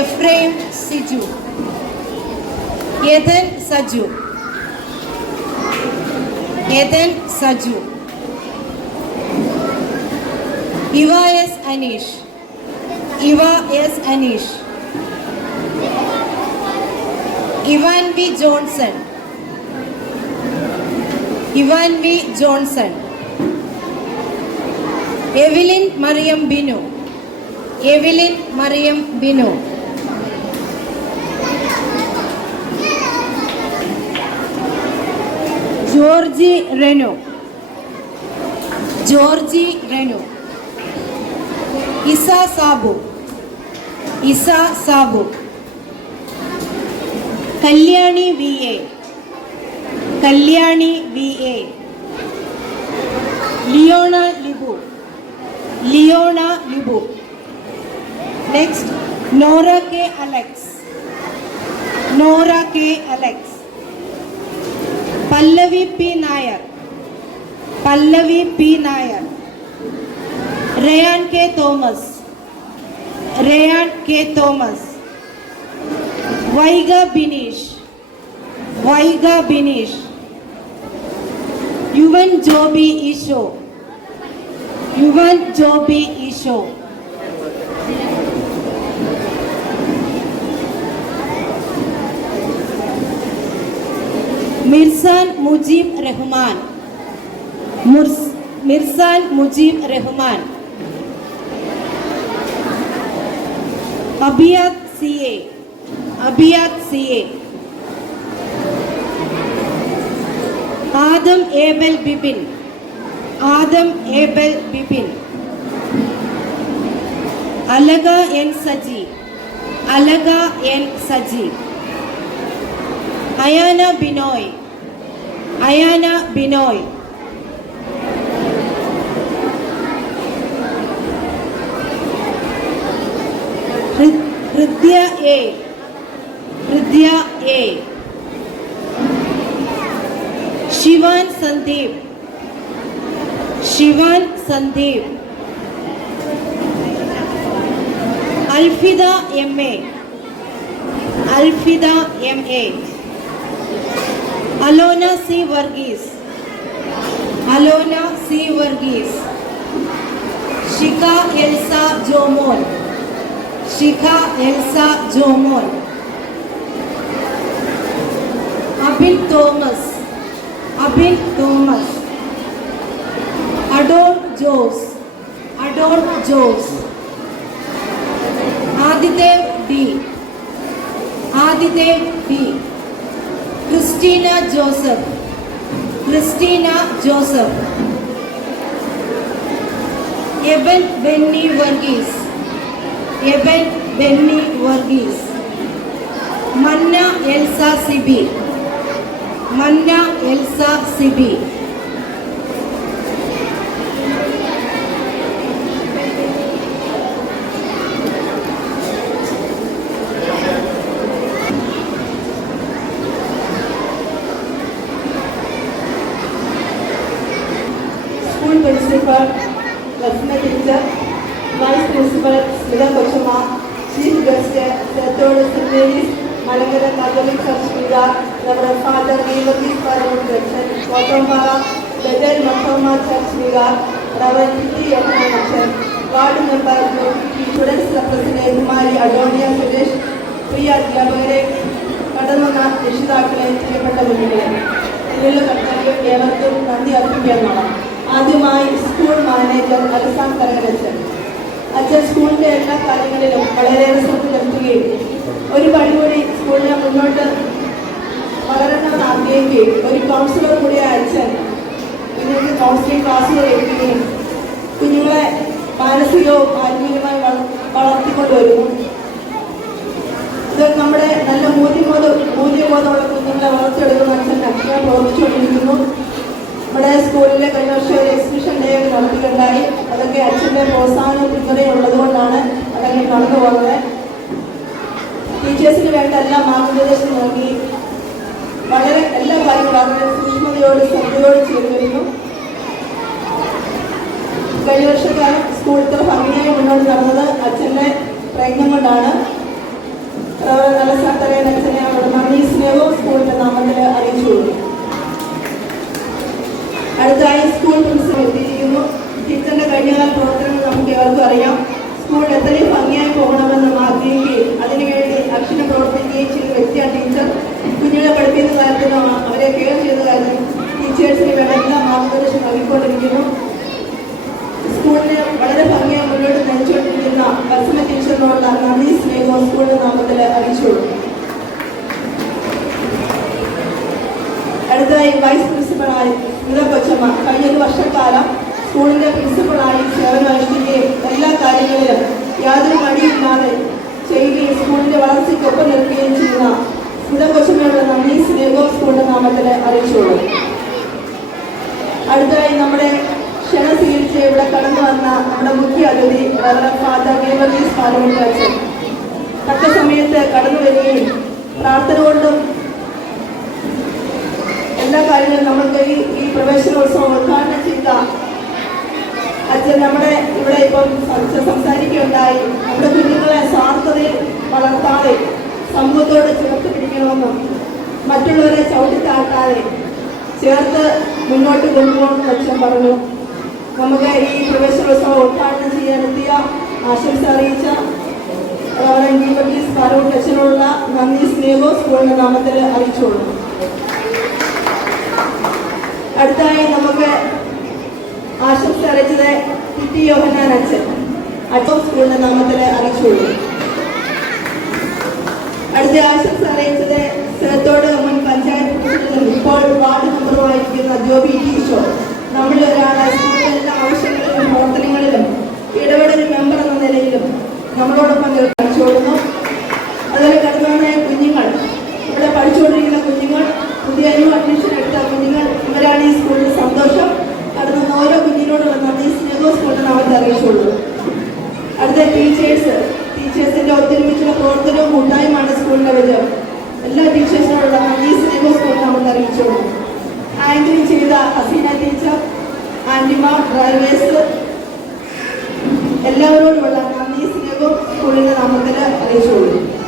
Ephraim Siju. Ethan Saju. Ethan Saju. Iva S. Anish. Iva S. Anish. Ivan V. Johnson. Ivan V. Johnson. Evelyn Mariam Binu. Evelyn Mariam Binu. Georgie Renu. Georgie Renu. Isa Sabu. Isa Sabu. Kalyani V.A. Kalyani V.A. Leona Libu. Leona Libu. Next, Nora K. Alex. Nora K. Alex. Pallavi P. Nair. Pallavi P. Nair. Rayan K. Thomas. Rayan K. Thomas. Vaiga Binish. Vaiga Binish. Yuvan Joby Isho. Yuvan Joby Isho. Mirsan Mujib Rahman. Mirsan Mujib Rahman. Abiyat C.A. Abiyat C.A. Adam Abel Bipin. Adam Abel Bipin. Alaga N. Saji. Alaga N. Saji. Ayana Binoy. Ayana Binoy. Hridya A. Hridya A. Shivan Sandeep. Shivan Sandeep. Alfida M.A. Alfida M.A. Alona C. Varghese. Alona C. Varghese. Shika Elsa Jomol. Shika Elsa Jomol. Abin Thomas. Abin Thomas. Ador Jose. Ador Jose. Adidev D. Adidev D. Christina Joseph. Christina Joseph. Evan Benny Varghese. Evan Benny Varghese. Manna Elsa Sibi. Manna Elsa Sibi. School Principal Rasna Teacher, Vice Principal Smita Kochama, Chief Guest Third St. Mary's Malangara Catholic Church Vida, Reverend Father Devargis Paramount Direction, Kotombara, Bethel Mathoma Church Vida, Reverend Kitty Yohanachan, Ward Member Students Representative Kumari Adonia Suresh, Priya Diabare, Kadamana Rishidakale, Chepata Vimile, Lilla Katari, Evatum, Nandi Arpikanala. ആദ്യമായി school manager അലസാൻ കരകരച്ചൻ. അച്ഛൻ സ്കൂളിൻ്റെ എല്ലാ കാര്യങ്ങളിലും വളരെയേറെ ശ്രദ്ധ ചെലുത്തുകയും ഒരു പടി കൂടി സ്കൂളിനെ മുന്നോട്ട് വളരണമെന്ന് ആഗ്രഹിക്കുകയും ഒരു കൗൺസിലർ കൂടിയായ അച്ഛൻ കുഞ്ഞുങ്ങൾക്ക് കൗൺസിലിംഗ് ക്ലാസ്സുകൾ എടുക്കുകയും കുഞ്ഞുങ്ങളെ മാനസികവും ആത്മീയമായി വളർത്തിക്കൊണ്ടുവരുന്നു. ഇത് നമ്മുടെ നല്ല മൂല്യബോധമുള്ള കുഞ്ഞുങ്ങളെ വളർത്തിയെടുക്കുന്ന അച്ഛൻ അച്ഛനെ പ്രവർത്തിച്ചുകൊണ്ടിരിക്കുന്നു. നമ്മുടെ സ്കൂളിലെ കഴിഞ്ഞ വർഷം ഒരു എക്സിബിഷൻ ഡേ നടത്തുകയുണ്ടായി. അതൊക്കെ അച്ഛൻ്റെ പ്രോത്സാഹനവും പിന്തുണയും ഉള്ളതുകൊണ്ടാണ് അതങ്ങനെ നടന്നു പോകുന്നത്. ടീച്ചേഴ്സിന് വേണ്ട എല്ലാ മാർഗനിർദ്ദേശം നൽകി വളരെ എല്ലാ കാര്യങ്ങളും വളരെ സൂക്ഷ്മതയോട് ശ്രദ്ധയോട് ചെയ്തു വരുന്നു. കഴിഞ്ഞ വർഷക്കാലം സ്കൂൾ ഇത്ര ഭംഗിയായി മുന്നോട്ട് നടന്നത് അച്ഛൻ്റെ പ്രയത്നം കൊണ്ടാണ്. നല്ല സ്ഥലത്തറിയാൻ അച്ഛനെ അവരുടെ നന്ദി സ്നേഹവും സ്കൂളിൻ്റെ നാമത്തിൽ അറിയിച്ചു കൊടുക്കും. അടുത്തായി സ്കൂൾ പ്രിൻസിപ്പൽ എത്തിയിരിക്കുന്നു. ടീച്ചറിന്റെ കഴിഞ്ഞകാല പ്രവർത്തനങ്ങൾ നമുക്ക് ഏവർക്കും അറിയാം. സ്കൂൾ എത്രയും ഭംഗിയായി പോകണമെന്ന് ആഗ്രഹിക്കുകയും അതിനുവേണ്ടി അക്ഷരം പ്രവർത്തിക്കുകയും ചെയ്ത വ്യക്തിയാണ് ടീച്ചർ. കുഞ്ഞുങ്ങളെ പഠിപ്പിക്കുന്ന കാര്യത്തിനും അവരെ കെയർ ചെയ്യുന്ന കാര്യത്തിനും ടീച്ചേഴ്സിന് വേണ്ട എല്ലാ മാർഗദർശനം നൽകിക്കൊണ്ടിരിക്കുന്നു. സ്കൂളിനെ വളരെ ഭംഗിയായി മുന്നോട്ട് നയിച്ചുകൊണ്ടിരിക്കുന്ന ബസ്മ ടീച്ചറിനോടുള്ള നന്ദി സ്നേഹവും സ്കൂളിന്റെ നാമത്തിൽ അറിയിച്ചുകൊള്ളു. അടുത്തതായി വൈസ് പ്രിൻസിപ്പളായി സ്മിത കൊച്ചമ്മ കഴിഞ്ഞ ഒരു വർഷക്കാലം സ്കൂളിന്റെ പ്രിൻസിപ്പളായി സേവനമനുഷ്ഠിക്കുകയും എല്ലാ കാര്യങ്ങളിലും യാതൊരു മടിയില്ലാതെ ചെയ്യുകയും സ്കൂളിന്റെ വളർച്ചയ്ക്കൊപ്പം നിൽക്കുകയും ചെയ്യുന്ന സ്മിത കൊച്ചമ്മയുടെ നന്ദി സ്നേഹവും സ്കൂളിന്റെ നാമത്തിൽ അറിയിച്ചുകൊള്ളു. അടുത്തതായി നമ്മുടെ ക്ഷണം സ്വീകരിച്ച് ഇവിടെ കടന്നു വന്ന നമ്മുടെ മുഖ്യ അതിഥി ഫാദർ ഗീവർഗീസ് പാലമുണ്ട് അച്ഛൻ തക്ക സമയത്ത് കടന്നു വരികയും പ്രാർത്ഥന കൊണ്ടും എല്ലാ കാര്യങ്ങളും നമ്മൾക്ക് ഈ പ്രവേശനോത്സവം ഉദ്ഘാടനം ചെയ്ത അച്ഛൻ നമ്മുടെ ഇവിടെ ഇപ്പം സംസാരിക്കുകയുണ്ടായി. നമ്മുടെ കുഞ്ഞുങ്ങളെ സ്വാർത്ഥതയിൽ വളർത്താതെ സമൂഹത്തോട് ചേർത്ത് പിടിക്കണമെന്നും മറ്റുള്ളവരെ ചവിട്ടിത്താഴ്ത്താതെ ചേർത്ത് മുന്നോട്ട് കൊണ്ടുപോകണമെന്ന് അച്ഛൻ പറഞ്ഞു. നമുക്ക് ഈ പ്രവേശനോത്സവം ഉദ്ഘാടനം ചെയ്യാനെത്തിയ ആശംസ അറിയിച്ച ഗീവർഗീസ് പാലമുണ്ട് അച്ഛനോടുള്ള നന്ദി സ്നേഹവും സ്കൂളിന്റെ നാമത്തിൽ അറിയിച്ചോളൂ. അടുത്തായി നമുക്ക് ആശംസ അറിയിച്ചത് കിറ്റി യോഹന്നാൻ അച്ഛൻ സ്കൂളിന്റെ നാമത്തിൽ അറിയിച്ചോളൂ. അടുത്ത ആശംസ അറിയിച്ചത് സ്ഥലത്തോട് മുൻ പഞ്ചായത്ത് പ്രസിഡന്റും ഇപ്പോൾ വാർഡ് മെമ്പറുമായിരിക്കുന്ന ജോബി ടീച്ചർ. നമ്മളിൽ ഒരാളെ സ്കൂളിലെ എല്ലാ ആവശ്യങ്ങളിലും പ്രവർത്തനങ്ങളിലും ഇടപെടൽ മെമ്പർ എന്ന നിലയിലും നമ്മളോടൊപ്പം കളിച്ചുകൊടുന്നു. അതുപോലെ കടന്നു വന്ന കുഞ്ഞുങ്ങൾ, ഇവിടെ പഠിച്ചുകൊണ്ടിരിക്കുന്ന കുഞ്ഞുങ്ങൾ, പുതിയ അഡ്മിഷൻ എടുത്ത കുഞ്ഞുങ്ങൾ, ഇവരാണ് ഈ സ്കൂളിൽ സന്തോഷം. കടന്നു വന്ന ഓരോ കുഞ്ഞിനോടുള്ള നന്ദി സ്നേഹവും സ്കൂളിൽ നാമത്തെ അറിയിച്ചുള്ളൂ. അടുത്ത ടീച്ചേഴ്സിന്റെ ഒത്തൊരുമിച്ചുള്ള പ്രവർത്തനവും കൂട്ടായ്മയാണ് സ്കൂളിന്റെ വിജയം. എല്ലാ ടീച്ചേഴ്സിനോടുള്ള നന്ദി സ്നേഹവും സ്കൂളിൽ നാമത്തെ അറിയിച്ചുള്ളൂ. ആങ്കറിംഗ് ചെയ്ത ഹസീന ടീച്ചർ, ആൻറ്റിമാർ, ഡ്രൈവേഴ്സ് എല്ലാവരോടുമുള്ള നന്ദി സ്നേഹവും സ്കൂളിൻ്റെ നാമത്തിൽ അറിയിച്ചുകൊള്ളുന്നു.